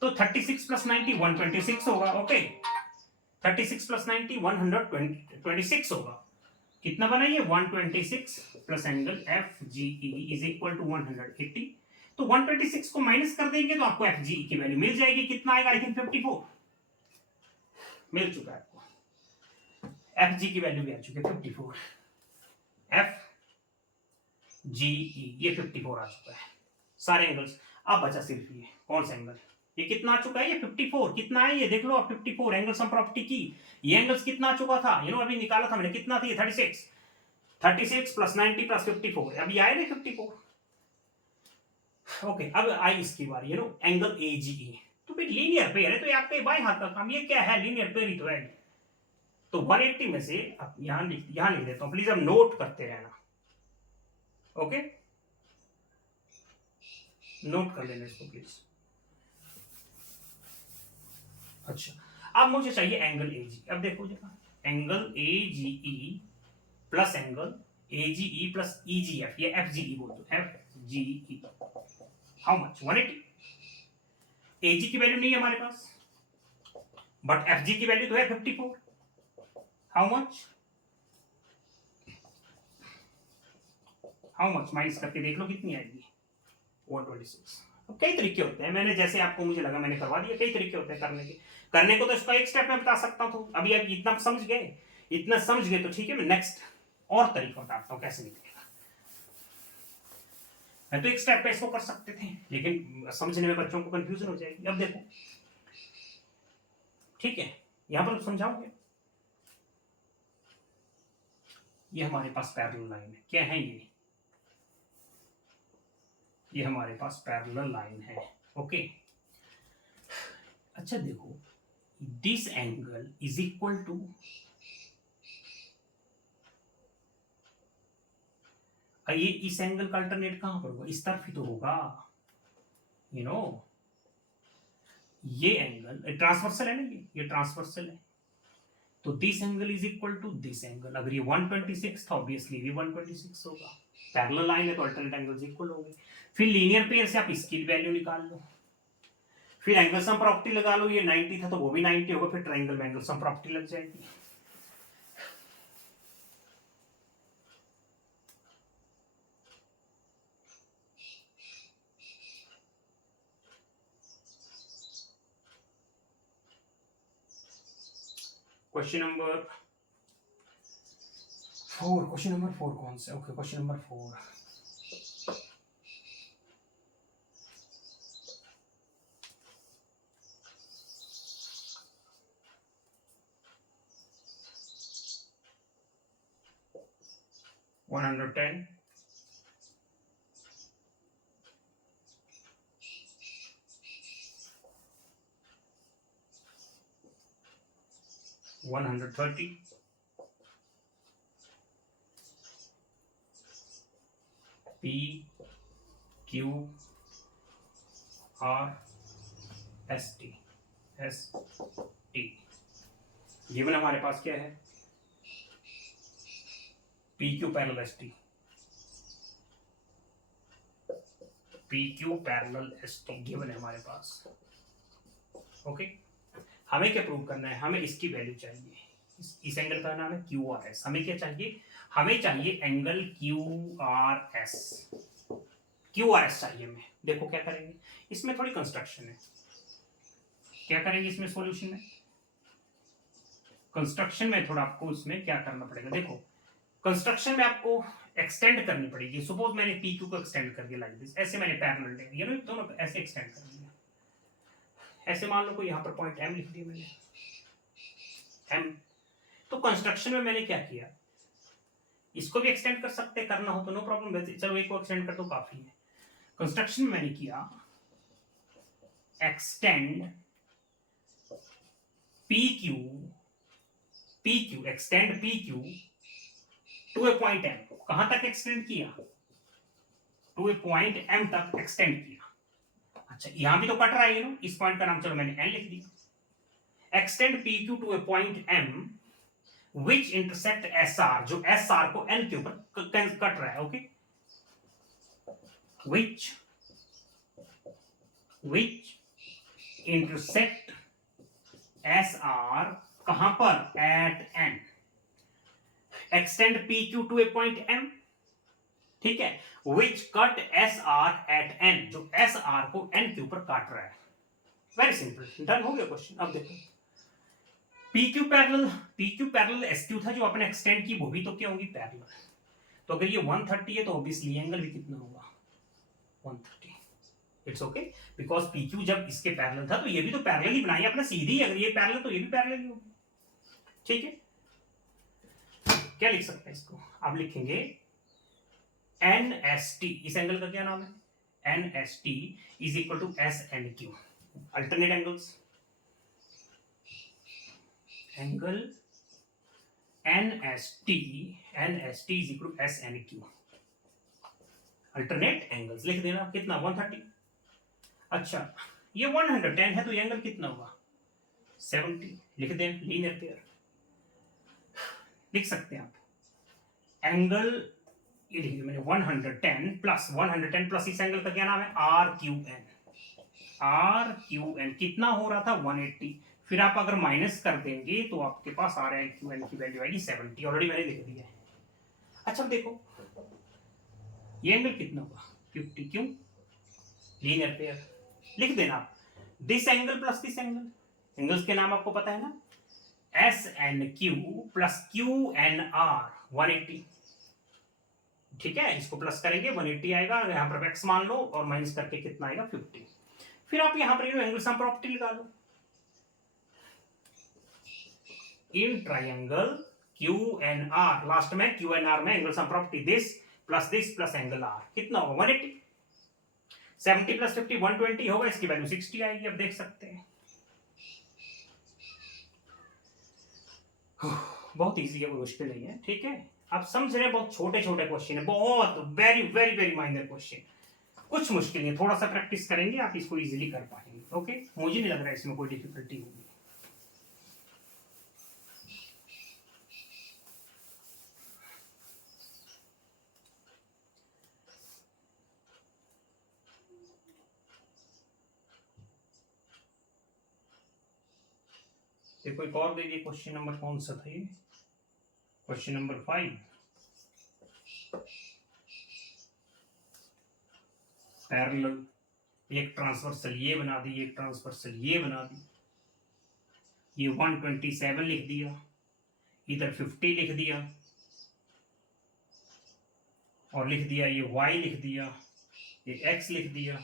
तो 36 प्लस 90 126 होगा। ओके, 36 प्लस 90 126 होगा। कितना बना ये 126 plus angle FGE is equal to 180। तो 126 को माइनस कर देंगे तो आपको एफजीई की वैल्यू मिल जाएगी, कितना आएगा, आई थिंक 54 मिल चुका है आपको, एफजी की वैल्यू भी आ चुकी है 54, एफ जीई ये 54 आ चुका है सारे एंगल्स। अब बचा सिर्फ ये, कौन सा एंगल, ये कितना आ चुका है, ये 54 कितना है, ये देख लो आप 54 एंगल सम प्रॉपर्टी की, ये एंगल्स कितना आ चुका था, अभी निकाला था मैंने, कितना था ये 36, 36 प्लस 90 प्लस 54, अभी आए ना 54। ओके, अब आई इसकी बारी, एंगल एजीई, तो फिर लीनियर पेयर है तो ये आपके बाएं हाथ का काम, ये क्या है, लीनियर पेयर ही तो है। तो 180 में से अब यहां लिख देता हूं, प्लीज अब नोट करते रहना। ओके, नोट कर लेना इसको प्लीज। अच्छा, अब मुझे चाहिए एंगल एजी, अब देखो जरा, angle AGE plus angle AGE plus EGF, ये एफजीई बोल दो, एफजीई हाउ मच 180। एजी की वैल्यू नहीं है हमारे पास, बट एफजी की वैल्यू तो है 54, how much, how much minus करके देख लो कितनी आएगी, 126। अब कई तरीके होते हैं, मैंने जैसे आपको मुझे लगा मैंने करवा दिया, कई तरीके होते हैं करने के, करने को तो इसका एक स्टेप में बता सकता हूं, अभी आप इतना समझ गए, इतना समझ गए तो ठीक है, मैं नेक्स्ट और तरीका बताता हूं कैसे निकलेगा। मैं तो एक स्टेप पे इसको कर सकते थे, लेकिन समझने में बच्चों को कंफ्यूजन हो जाएगी। अब देखो, ठीक है, यहां पर समझाओगे, ये हमारे पास पैरेलल लाइन है, क्या है ये हमारे पास पैरेलल लाइन है। ओके, अच्छा देखो, this angle is equal to, ये इस एंगल का अल्टरनेट कहां पर होगा, इस तरफ ही तो होगा, यू नो ये एंगल ट्रांसवर्सल है ना, ये ट्रांसवर्सल है, तो this angle is equal to this angle. अगर ये 126 था ऑब्वियसली ये 126 होगा, पैरेलल लाइन है तो अल्टरनेट एंगल्स इक्वल होंगे। फिर लीनियर पेयर से आप इसकी वैल्यू निकाल लो, फिर एंगल सम प्रॉपर्टी लगा लो, ये 90 था तो वो भी 90 होगा, फिर ट्रायंगल में एंगल सम प्रॉपर्टी लग जाएगी। क्वेश्चन नंबर 4 कौन सा, okay question number 4। One 110 130 P Q R S T given हमारे पास क्या है, P Q parallel S T, P Q parallel S T given है हमारे पास। ओके, हमें क्या प्रूव करना है, हमें इसकी वैल्यू चाहिए, इस एंगल का नाम है क्यू आर एस। हमें क्या चाहिए, हमें चाहिए angle Q R S, Q R S चाहिए हमें। देखो क्या करेंगे, इसमें थोड़ी कंस्ट्रक्शन है, क्या करेंगे इसमें सॉल्यूशन में, कंस्ट्रक्शन में थोड़ा आपको इसमें क्या करना पड़ेगा। देखो कंस्ट्रक्शन में आपको एक्सटेंड करनी पड़ेगी। सपोज मैंने पी क्यू को एक्सटेंड कर दिया लाइक दिस, ऐसे मैंने पैरेलल ले लिया, दोनों ऐसे एक्सटेंड कर दिया, ऐसे मान लो कोई यहाँ पर पॉइंट एम लिख दिया मैंने, एम। तो कंस्ट्रक्शन में मैंने क्या किया, इसको भी एक्सटेंड कर सकते, करना हो तो नो प्रॉब्लम, चलो एक को एक्सटेंड कर दो काफी है। कंस्ट्रक्शन में मैंने किया extend P Q extend P Q to a point M. कहां तक एक्सटेंड किया, टू ए पॉइंट एम तक एक्सटेंड किया। अच्छा यहां भी तो कट रहा है ना, इस पॉइंट का नाम चलो मैंने एन लिख दिया। Extend P Q to a point M which intersect S R, जो एस आर को एन के ऊपर कट रहा है। Okay, which intersect S R कहां पर, at N. Extend P Q to a point M, ठीक है, which cut S R at N, जो एस आर को एन के ऊपर काट रहा है। वेरी सिंपल, डन हो गया क्वेश्चन। अब देखो P Q parallel S Q था जो आपने एक्सटेंड की, वो भी तो क्या होगी पैरेलल। तो अगर ये 130 है तो ऑब्वियसली एंगल भी कितना होगा 130। It's okay, because P Q जब इसके पैरेलल था तो ये भी तो पैरेलल ही बनाई अपना सीधी, अगर ये पैरेलल तो ये भी पैरेलल ही होगी। ठीक है, क्या लिख सकते हैं इसको, आप लिखेंगे एन एस टी, इस एंगल का क्या नाम है, N S T is equal to S N Q, alternate angles, angle N S T is equal to S N Q, alternate angles लिख देना। कितना 130। अच्छा ये 110 है तो ये एंगल कितना होगा 70, लिख दें, लीनियर पेयर लिख सकते हैं आप। एंगल ये लिख दिया मैंने 110 प्लस इस एंगल का क्या नाम है आर क्यू एन, कितना हो रहा था 180। फिर आप अगर माइनस कर देंगे तो आपके पास आर एन क्यू एन की वैल्यू आएगी 70, ऑलरेडी मैंने लिख दिया है। अच्छा देखो ये एंगल कितना होगा 50, क्यों, लीनियर पेयर लिख देना। This angle plus this angle, angles के नाम आपको पता है ना, S N Q plus Q N R 180। ठीक है, इसको प्लस करेंगे 180 आएगा, यहां पर एक्स मान लो और माइनस करके कितना आएगा 50। फिर आप यहां पर एंगल सम प्रॉपर्टी लगा लो, in triangle Q N R, last में क्यू एन आर में angle sum property this plus angle R, कितना होगा 180। 70 प्लस 50 120 होगा, इसकी वैल्यू 60 आएगी। अब देख सकते हैं बहुत इजी है, कोई मुश्किल नहीं है। ठीक है, आप समझ रहे हैं, बहुत छोटे छोटे क्वेश्चन है, बहुत very very very minor question, कुछ मुश्किल नहीं, थोड़ा सा प्रैक्टिस करेंगे आप इसको इजीली कर पाएंगे। ओके, मुझे नहीं लग रहा है इसमें कोई डिफिकल्टी होगी। देखो एक और दे दिए, क्वेश्चन नंबर कौन सा था ये, क्वेश्चन नंबर 5। पैरेलल, एक ट्रांसवर्सल ये बना दी, एक ट्रांसवर्सल ये बना दी, ये 127 लिख दिया, इधर 50 लिख दिया, और लिख दिया ये y लिख दिया, ये x लिख दिया।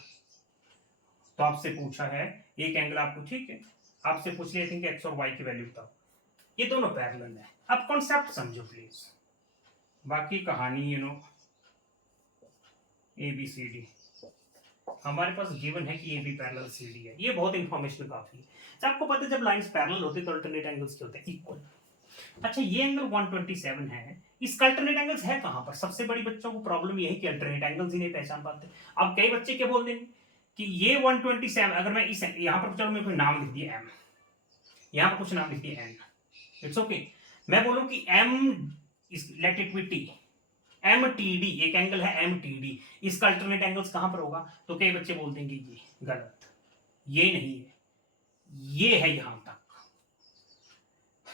तो आपसे पूछा है एक एंगल आपको, ठीक है, आपसे पूछ लिया थिंक x और y की वैल्यू बताओ, ये दोनों पैरेलल है। अब कॉन्सेप्ट समझो प्लीज, बाकी कहानी यू नो ABCD हमारे पास गिवन है कि ये भी पैरेलल CD है, ये बहुत इंफॉर्मेशन काफी है। तो आपको पता है जब लाइंस पैरेलल होती है तो अल्टरनेट एंगल्स क्या होते हैं, इक्वल। अच्छा ये एंगल 127 है, इसका अल्टरनेट एंगल्स है कहां पर? सबसे बड़ी बच्चों को प्रॉब्लम ये है कि अल्टरनेट एंगल्स ही नहीं पहचान पाते। अब कई बच्चे क्या बोल देंगे कि ये 127, अगर मैं इस यहां पर, चलो मैं कोई नाम लिख दिया m, यहां पर कुछ नाम लिख दिया n, इट्स ओके। मैं बोलूं कि m late it B t, MTD एक एंगल है MTD, इसका अल्टरनेट एंगल्स कहां पर होगा? तो कई बच्चे बोल देंगे ये गलत, ये नहीं है, ये है यहां तक,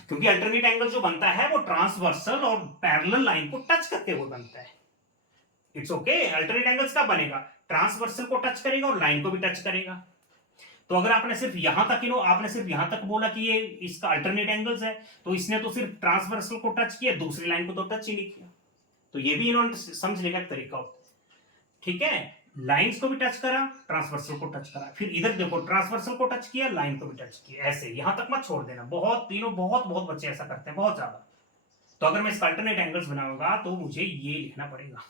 क्योंकि अल्टरनेट एंगल जो बनता है वो ट्रांसवर्सल और पैरेलल लाइन को टच करते हुए बनता है। इट्स ओके, अल्टरनेट एंगल्स कब बनेगा? ट्रांसवर्सल को टच करेगा और लाइन को भी टच करेगा। तो अगर आपने सिर्फ यहां तक आपने सिर्फ यहां तक बोला कि ये इसका अल्टरनेट एंगल्स है, तो इसने तो सिर्फ ट्रांसवर्सल को टच किया, दूसरी लाइन को तो टच ही नहीं किया। तो ये भी इन्होंने समझने का तरीका होता है, ठीक है, लाइंस को भी टच करा, ट्रांसवर्सल को टच करा, फिर इधर देखो ट्रांसवर्सल को टच किया, लाइन को भी टच किया, ऐसे यहां तक मत छोड़ देना। बहुत तीनों बहुत बहुत बच्चे ऐसा करते हैं, बहुत ज्यादा। तो अगर मैं इसका अल्टरनेट एंगल्स बनाऊंगा तो मुझे ये लिखना पड़ेगा।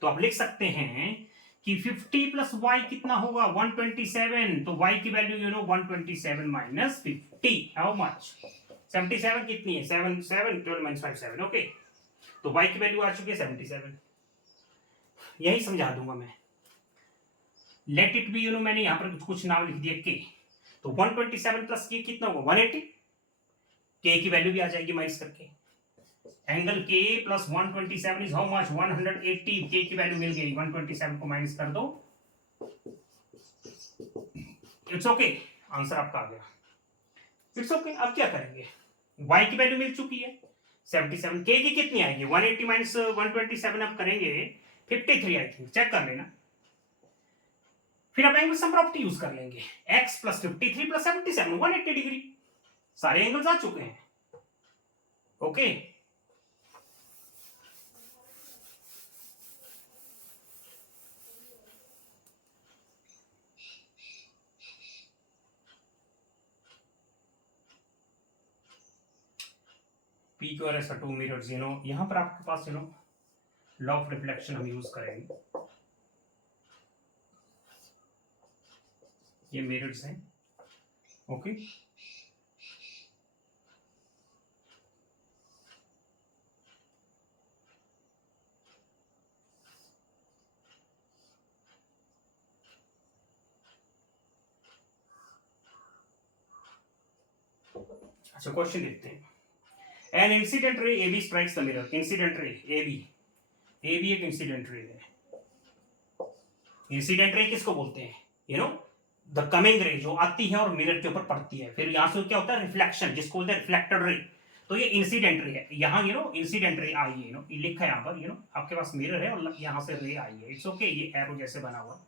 तो आप लिख सकते हैं कि 50 प्लस y कितना होगा? 127। तो y की वैल्यू 127 माइनस 50, हाउ मच? 77 कितनी है? 7 7 12 माइनस 5 7, ओके। तो y की वैल्यू आ चुकी है 77, यही समझा दूंगा मैं। लेट इट बी मैंने यहां पर कुछ नाम लिख दिया k, तो 127 प्लस k कितना होगा? 180, k की वैल्यू भी आ जाएगी माइनस करके। Angle k plus 127 is how much? 180, k की वैल्यू मिल गई, 127 को माइनस कर दो, इट्स ओके, आंसर आपका आ गया। इट्स ओके, अब क्या करेंगे? y की वैल्यू मिल चुकी है 77, k की कितनी आएगी? 180 माइनस 127 अब करेंगे 53 आई थिंक, चेक कर लेना। फिर आप एंगल सम प्रॉपर्टी यूज कर लेंगे, x प्लस 53 प्लस 77 180 डिग्री, सारे एंगल्स आ चुके हैं, okay. P Q R S two mirrors, यहां पर आपके पास लॉ ऑफ रिफ्लेक्शन हम यूज करेंगे, ये मिरर्स हैं, ओके। अच्छा क्वेश्चन देखते हैं। An incident ray AB strikes the mirror, incident ray AB एक इंसिडेंट रे है। इंसिडेंट रे किसको बोलते हैं? द कमिंग रे जो आती है और मिरर के ऊपर पड़ती है, फिर यहां से क्या होता है? रिफ्लेक्शन, जिसको बोलते हैं रिफ्लेक्टेड रे। तो ये इंसिडेंट रे है, यहाँ इंसिडेंट रे आई है, ये लिखा है यहाँ पर, आपके पास मिरर है और यहाँ से रे आई है, इट्स ओके, ये एरो जैसे बना हुआ,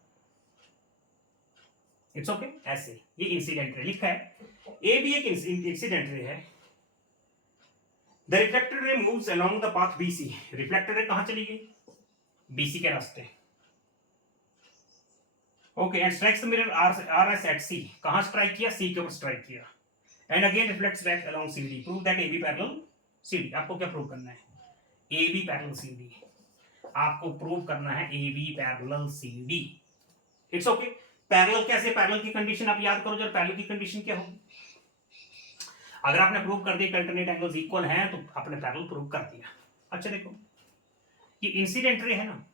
इट्स ओके, ऐसे ये इंसिडेंट रे लिखा है। ए भी एक इंसिडेंट रे है। The reflected ray moves along the path BC, reflected ray कहां चली गई? BC के रास्ते, okay. And strikes the mirror RS at C, कहां स्ट्राइक किया? C के ऊपर स्ट्राइक किया। And again reflects back along CD, prove that AB parallel CD। आपको क्या प्रूव करना है? AB पैरेलल CD, आपको प्रूव करना है AB parallel CD, it's okay. Parallel कैसे? पैरेलल की कंडीशन आप याद करो, जब पैरेलल की कंडीशन क्या होगी? अगर आपने प्रूव कर दिया कि अल्टरनेट एंगल्स इक्वल हैं तो आपने पैरेलल प्रूव कर दिया। अच्छा देखो ये इंसिडेंट रे है ना,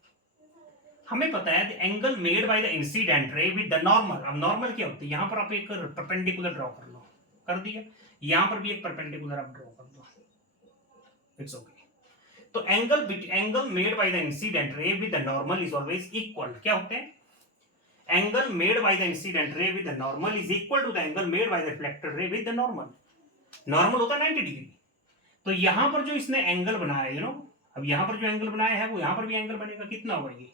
हमें पता है angle made by the incident ray with the normal. अब नॉर्मल क्या होती है, यहां पर आप एक परपेंडिकुलर ड्रॉ कर लो, कर दिया, यहां पर भी एक परपेंडिकुलर आप ड्रॉ कर दो, इट्स ओके। तो angle made by the incident ray with the normal is always equal. क्या होते हैं, angle made by the incident ray with the normal is equal to the angle made by the reflected ray with the normal. Normal होता है 90 degree. तो यहां पर जो इसने एंगल बनाया यू नो, अब यहां पर जो एंगल बनाया है वो यहां पर भी एंगल बनेगा, कितना होगा ये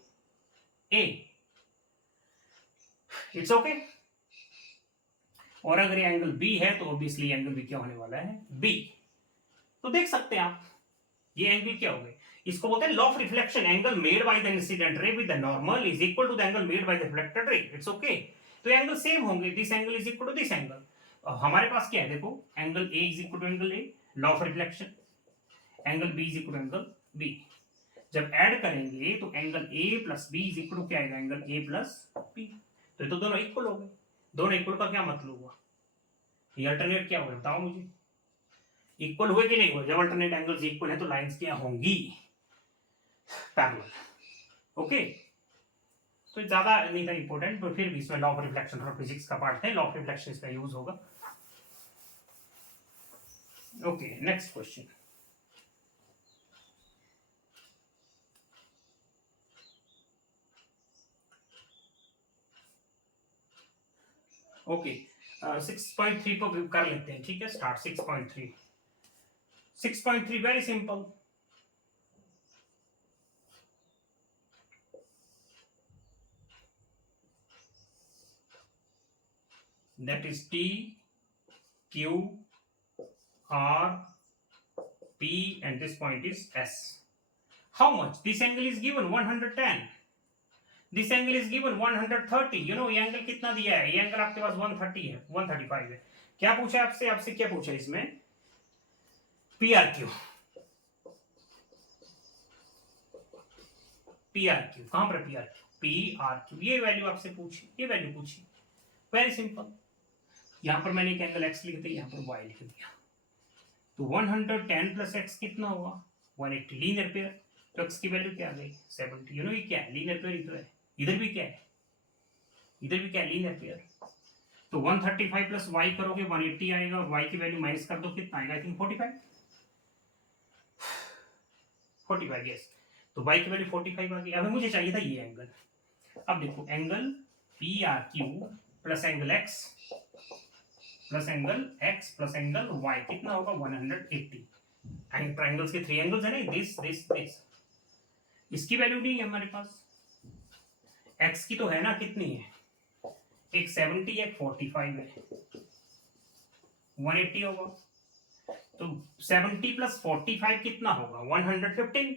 ए, इट्स ओके। और अगर ये एंगल बी है तो ऑब्वियसली एंगल भी क्या होने वाला है, बी। तो देख सकते हैं आप ये एंगल क्या हो गए, इसको बोलते हैं law of reflection. Angle made by the incident ray with the normal is equal to the angle made by the reflected ray, it's okay. तो एंगल सेम होंगे, this angle is equal to this angle. हमारे पास क्या है देखो, angle A is equal to angle A, law of reflection, angle B is equal to angle B. जब add करेंगे तो angle A plus B is equal to क्या आएगा, एंगल ए प्लस बी। तो ये तो दोनों इक्वल हो गए। दोनों इक्वल का क्या मतलब हुआ, ये अल्टरनेट क्या होगा बताओ मुझे, इक्वल हुए कि नहीं हुए। जब अल्टरनेट एंगल्स इक्वल है तो लाइंस क्या होंगी, पैरेलल, ओके। तो ज्यादा नहीं था इंपॉर्टेंट, तो फिर भी इसमें लॉ ऑफ रिफ्लेक्शन और फिजिक्स का पार्ट है, लॉ ऑफ रिफ्लेक्शन इसका यूज होगा। Okay next question. ओके 6.3 पर कर लेते हैं, ठीक है start. 6.3 very simple, that is T Q R P and this point is S. How much? This angle is given 110, this angle is given 130। you know ये angle कितना दिया है, ये एंगल आपके पास 130 है, 135 है। क्या पूछा है आपसे, आपसे क्या पूछा है इसमें, P R Q. P R Q कहां पर, P R Q, P R Q, ये वैल्यू आपसे पूछी, ये वैल्यू पूछी, वेरी सिंपल। यहां पर मैंने एक एंगल एक्स लिख दिया, यहां पर वाई लिख दिया। तो 110 प्लस एक्स कितना हुआ, 180 लीनियर पेयर। तो एक्स की वैल्यू क्या आ गई 70। यू नो ये क्या है, लीनियर पेयर इधर है, इधर भी क्या है, इधर भी क्या है, लीनियर पेयर। तो 135 प्लस वाई करोगे 180 आएगा, और वाई की वैल्यू माइनस कर दो कितना आएगा, आई थिंक 45 यस। तो वाई की वैल्यू 45 आ गई। अब मुझे चाहिए था ये एंगल। अब देखो angle P R Q plus angle x plus angle x plus angle y कितना होगा 180। ट्रायंगल्स के 3 एंगल्स है ना, दिस दिस दिस। इसकी वैल्यू नहीं है हमारे पास, x की तो है ना, कितनी है, एक 70 एक 45 है, 180 होगा। तो 70 प्लस 45 कितना होगा 115।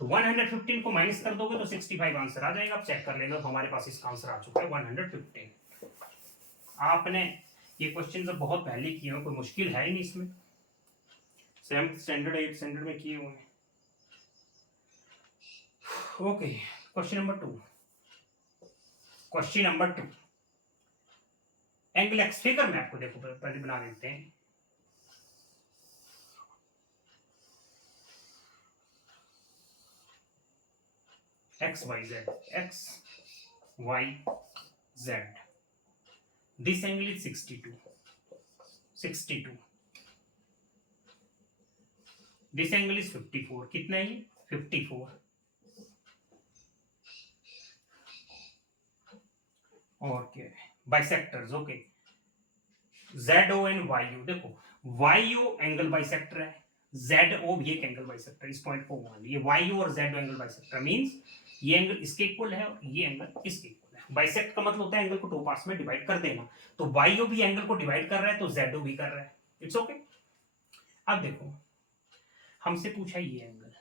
तो 115 को माइनस कर दोगे तो 65 आंसर आ जाएगा। आप चेक कर लेना, हमारे पास इसका आंसर आ चुका है 115। आपने ये क्वेश्चन तो बहुत पहले किए हो, कोई मुश्किल है ही नहीं इसमें, 7th स्टैंडर्ड 8th स्टैंडर्ड में किए हुए हैं। Okay question number 2, question number 2 angle X figure में आपको देखो पहले बना देते हैं। X Y Z, X Y Z, this angle is 62, this angle is 54, कितना है 54। और क्या है, bisectors, okay ZO and YO। देखो YO एंगल बाइसेक्टर है, ZO भी एक एंगल बाइसेक्टर, इस पॉइंट को मान लीजिए YO और ZO एंगल बाइसेक्टर, मींस ये एंगल इसके इक्वल है और ये एंगल इसके इक्वल है। बाइसेक्ट का मतलब होता है एंगल को 2 पार्ट्स में डिवाइड कर देना। तो YO भी एंगल को डिवाइड कर रहा है तो ZO भी कर रहा है, इट्स ओके। अब देखो हमसे पूछा ये angle,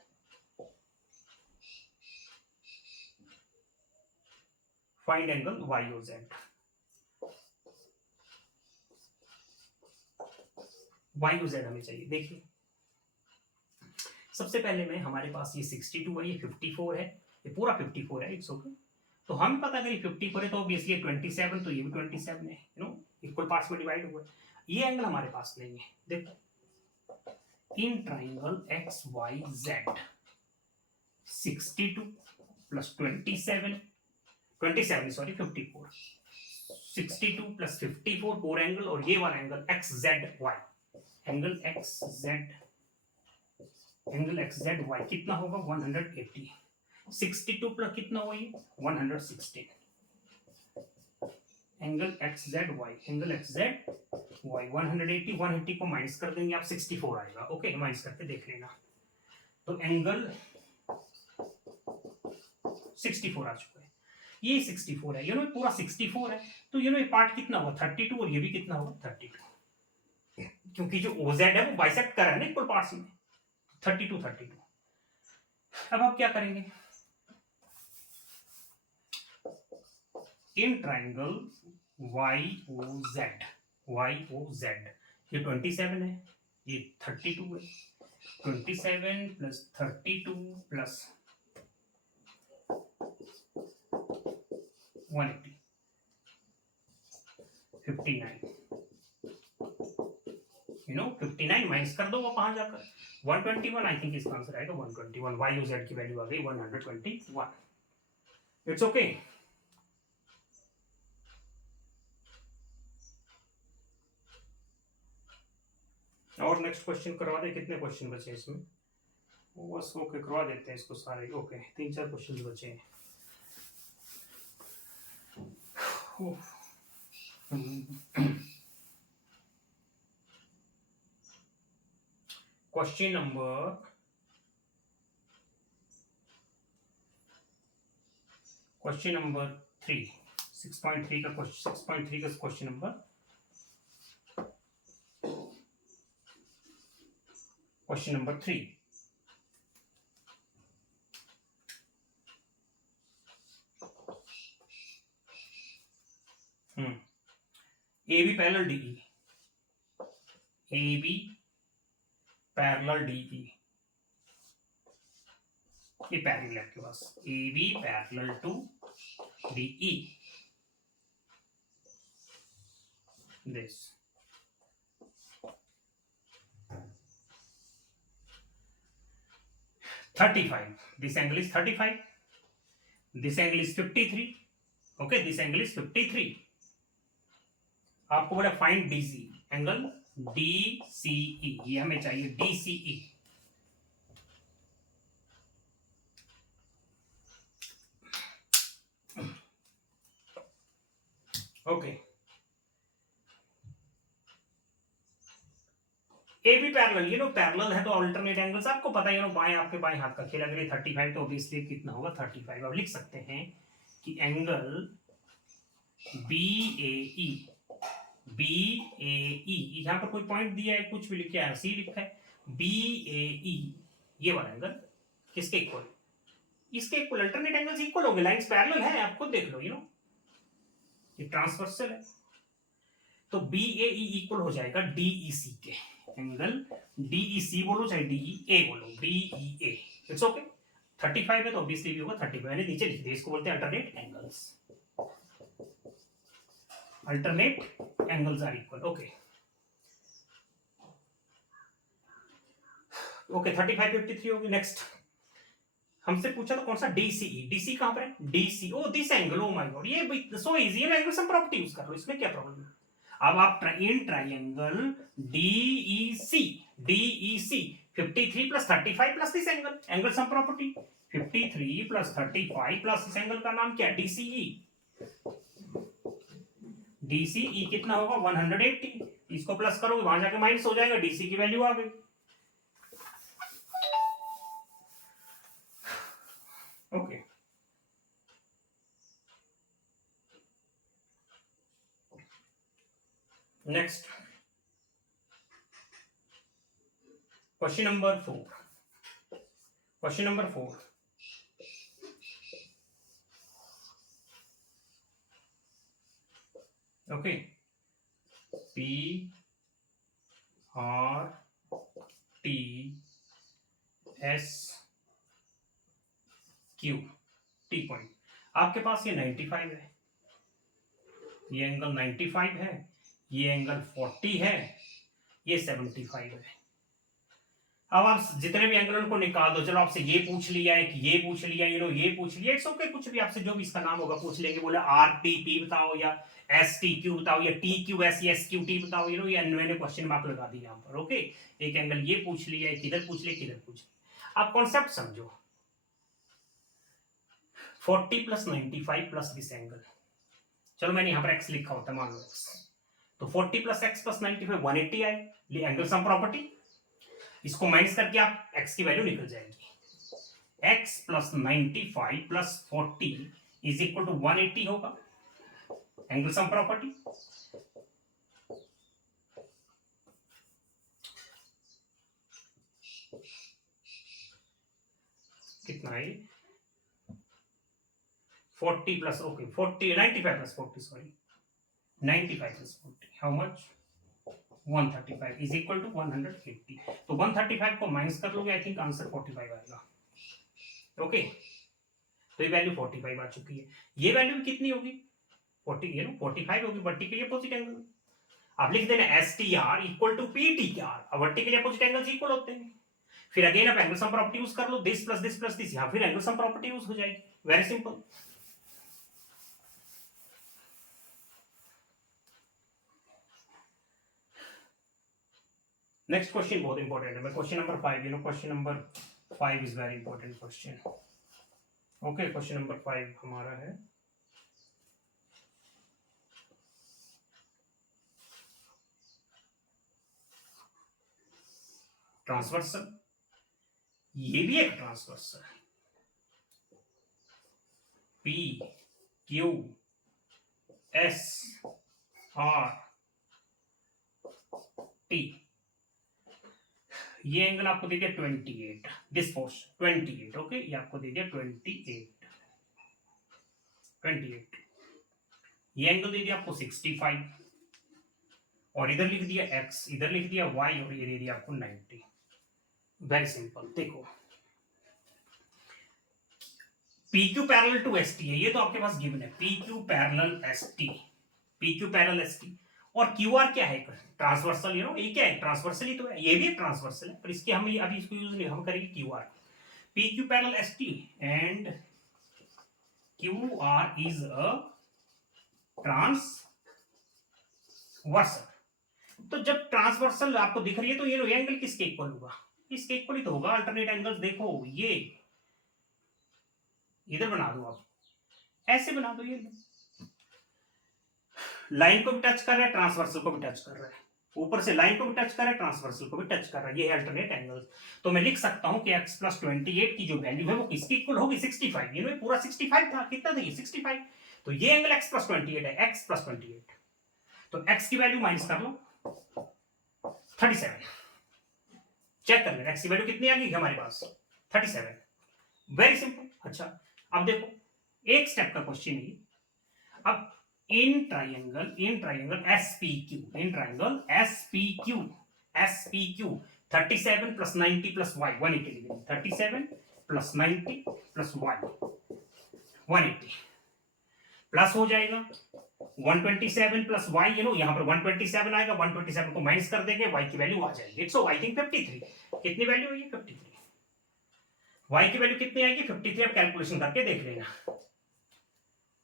find angle YOZ। YOZ हमें चाहिए। देखिए सबसे पहले में हमारे पास ये 62 है, ये 54 है, ये पूरा 54 है, इट्स ओके। तो हमें पता अगर ये 54 है तो ऑब्वियसली 27, तो ये भी 27 है, यू नो इक्वल पार्ट्स में डिवाइड हुआ है। ये एंगल हमारे पास नहीं है। देखो in triangle X Y Z 62 plus 27 sorry 54, 62 plus 54 for angle, और ये वाला angle X Z Y, angle X Z Y कितना होगा 180, 62 प्लस कितना हुआ ये 116, एंगल एक्स जेड वाई 180 को माइनस कर देंगे आप 64 आएगा। ओके माइनस करके देख लेना। तो एंगल 64 आ चुका है, ये 64 है, पूरा 64 है। तो ये पार्ट कितना होगा 32, और ये भी कितना होगा 32, क्योंकि जो ओजेड है वो बाइसेक्ट कर रहा है ना इक्वल पार्ट्स में, 32। अब आप क्या करेंगे, इन ट्राइंगल YOZ ये 27 है, ये 32 है, 27 प्लस 32 प्लस 180 59, 59 माइनस कर दो वो कहां जाकर 121, आई थिंक इसका आंसर आएगा 121। YOZ की वैल्यू आ गई 121। It's okay. और नेक्स्ट क्वेश्चन करवा दे, कितने क्वेश्चन बचे इसमें, बस ओके करवा देते हैं इसको सारे। ओके 3-4 क्वेश्चन बचे हैं। क्वेश्चन नंबर 3, 6.3 का question number question number 3। AB parallel DE, AB parallel DE, ये पैरेलल है आपके पास, AB parallel to DE, this 35, this angle is 35, this angle is 53, okay, this angle is 53। आपको बोला फाइंड DC, एंगल DCE, ये हमें चाहिए DCE। Okay AB parallel, parallel है तो अल्टरनेट एंगल्स आपको पता है, बाएं आपके बाएं हाथ का खेल, अगर ये 35 तो ऑब्वियसली कितना होगा 35। अब लिख सकते हैं कि एंगल BAE यहां पर कोई पॉइंट दिया है, कुछ भी लिखा है, C लिखा है, BAE ये वाला एंगल किसके इक्वल, इसके इक्वल, अल्टरनेट एंगल्स इक्वल हो गए, लाइंस पैरेलल है, आप खुद देख लो, ये ट्रांसवर्सल है। तो BAE इक्वल हो जाएगा DEC के, एंगल DEC बोलो चाहे DEA बोलो, DEA, इट्स ओके। 35 है तो ऑब्वियसली भी होगा 35, मैंने नीचे लिख दिया, इसको बोलते हैं alternate angles, alternate angles are equal. Okay 35 53 होगी। नेक्स्ट हमसे पूछा तो कौन सा DCE, DC कहां पर है, DC, oh this angle, oh my God, ये सो इजी है, एंगल सम प्रॉपर्टी यूज कर लो, इसमें क्या प्रॉब्लम है। अब आप in triangle DEC 53 plus 35 plus this angle sum property, 53 plus 35 प्लस इस एंगल का नाम क्या, DCE। DCE कितना होगा 180, इसको प्लस करोगे वहां जाके माइनस हो जाएगा, DC की वैल्यू आ गई। Okay next question number 4। Okay PRTSQ T point आपके पास ये 95 है, ये एंगल 95 है, ये एंगल 40 है, ये 75 है। अब आप जितने भी एंगल उनको निकाल दो। चलो आपसे ये पूछ लिया है कि ये पूछ लिया, ये पूछ लिया, इट्स ओके, कुछ भी आपसे जो भी इसका नाम होगा पूछ लेंगे। बोले आर टी पी बताओ, या एस टी क्यू बताओ, या T Q S, S Q T बताओ, ये मैंने क्वेश्चन मार्क लगा दिया यहाँ पर। ओके, एक एंगल ये पूछ लिया है, किधर पूछ लिया, किधर पूछ लिया। आप कॉन्सेप्ट समझो। 40 प्लस 95 प्लस दिस एंगल, चलो मैंने यहाँ पर एक्स लिखा होता है, मान लो एक्स, तो 40 प्लस एक्स प्लस 95 180 आए। एंगल सम प्रॉपर्टी, इसको माइनस करके आप x की वैल्यू निकल जाएगी। x plus 95 plus 40 is equal to 180 होगा, एंगल सम प्रॉपर्टी। कितना है 40 plus, okay 40 95 plus 40, sorry 95 plus 40, how much 135 is equal to 180। तो 135 को माइनस कर लोगे, आई थिंक आंसर 45 आएगा। ओके, तो ये वैल्यू 45 आ चुकी है। ये वैल्यू कितनी होगी 40, 45 होगी वर्टिकली अपोजिट एंगल। आप लिख देना S T R equal to P T के R, vertically opposite angles equal होते हैं। फिर अगेन आप एंगल सम प्रॉपर्टी यूज कर लो, दिस प्लस दिस, यहां फिर एंगल सम प्रॉपर्टी यूज हो जाएगी। Very simple. नेक्स्ट क्वेश्चन बहुत इंपॉर्टेंट है, question number 5, question number 5 is very important question. Okay, question number 5 हमारा है ट्रांसवर्सल। ये भी एक transversal, P Q S R T. ये एंगल आपको दे दिया 28, दिस पोर्शन 28। ओके, ये आपको दे दिया 28। ये एंगल दे दिया आपको 65, और इधर लिख दिया x, इधर लिख दिया y, और ये दे दिया आपको 90। Very simple. देखो PQ पैरेलल टू ST है, ये तो आपके पास गिवन है, PQ parallel ST, PQ parallel ST। और QR क्या है ट्रांसवर्सल, ये क्या है ट्रांसवर्सल ही तो है, ये भी एक ट्रांसवर्सल है, पर इसके हम अभी इसको यूज नहीं, हम करेंगे QR। PQ parallel ST and QR is a transversal. तो जब ट्रांसवर्सल आपको दिख रही है तो ये एंगल किसके इक्वल होगा, इसके इक्वल ही तो होगा। अल्टरनेट एंगल्स देखो, ये इधर बना दो, आप ऐसे बना दो, ये लाइन को भी टच कर रहा है, ट्रांसवर्सल को भी टच कर रहा है, ऊपर से लाइन को भी टच कर रहा है, ट्रांसवर्सल को भी टच कर रहा है, ये है अल्टरनेट एंगल्स। तो मैं लिख सकता हूं कि x प्लस 28 की जो वैल्यू है वो किसकी इक्वल होगी 65। ये पूरा 65 था, कितना था ये 65। तो ये एंगल x प्लस 28 है, x प्लस 28। तो x की वैल्यू माइनस कर लो 37, चेक कर लेना x की वैल्यू कितनी आ गई हमारे पास 37। Very simple. अच्छा, अब देखो एक स्टेप का क्वेश्चन है। अब in triangle SPQ 37 plus 90 plus y 180, 37 plus 90 plus y 180 plus हो जाएगा 127 प्लस y, यहां पर 127 आएगा, 127 को माइनस कर देंगे, y की वैल्यू आ जाएगी, इट्स आई थिंक 53। कितनी वैल्यू है 53, y की वैल्यू कितनी आएगी 53। आप कैलकुलेशन करके देख लेना।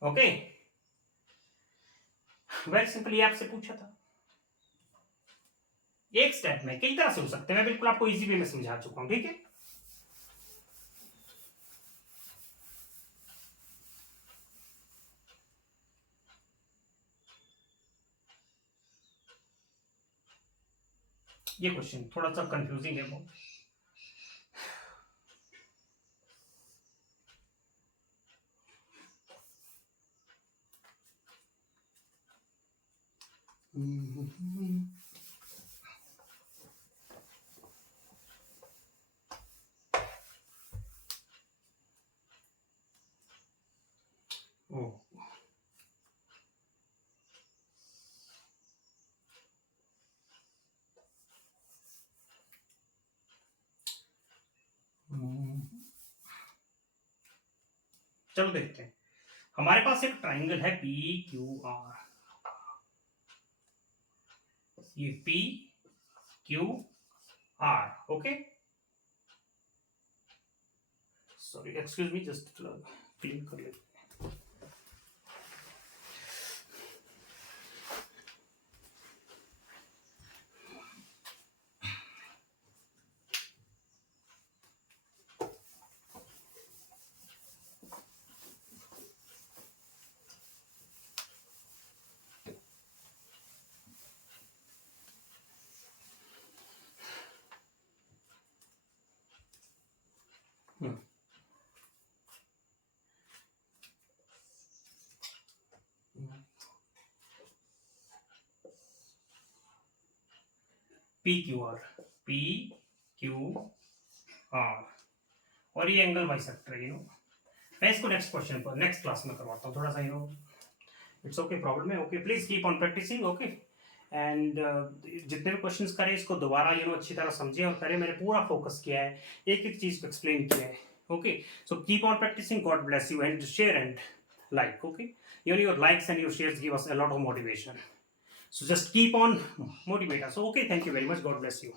ओके, वेरी सिंपल, ये आपसे पूछा था। एक स्टेप में कई तरह से हो सकते हैं, मैं बिल्कुल आपको इजी वे में समझा चुका हूं, ठीक है। ये क्वेश्चन थोड़ा सा कंफ्यूजिंग है बहुत। चलो देखते हैं। हमारे पास एक ट्राइंगल है पी क्यू आर, ये P Q R. Okay, sorry, excuse me, just clean कर लेते हैं. PQR, PQR, और ये एंगल बाइसेक्टर है, मैं इसको नेक्स्ट क्वेश्चन पर नेक्स्ट क्लास में करवाता हूँ थोड़ा सा, इट्स ओके, प्रॉब्लम है. Okay, please keep on practising. Okay, and जितने भी क्वेश्चंस करें इसको दोबारा अच्छी तरह समझें और करें. मैंने पूरा फोकस किया है, एक एक चीज को एक्सप्लेन किया है. Okay, so keep on practising. God bless you and share and like. Okay, your likes and your shares give us a lot of motivation, so just keep on motivate us. Okay, thank you very much. God bless you.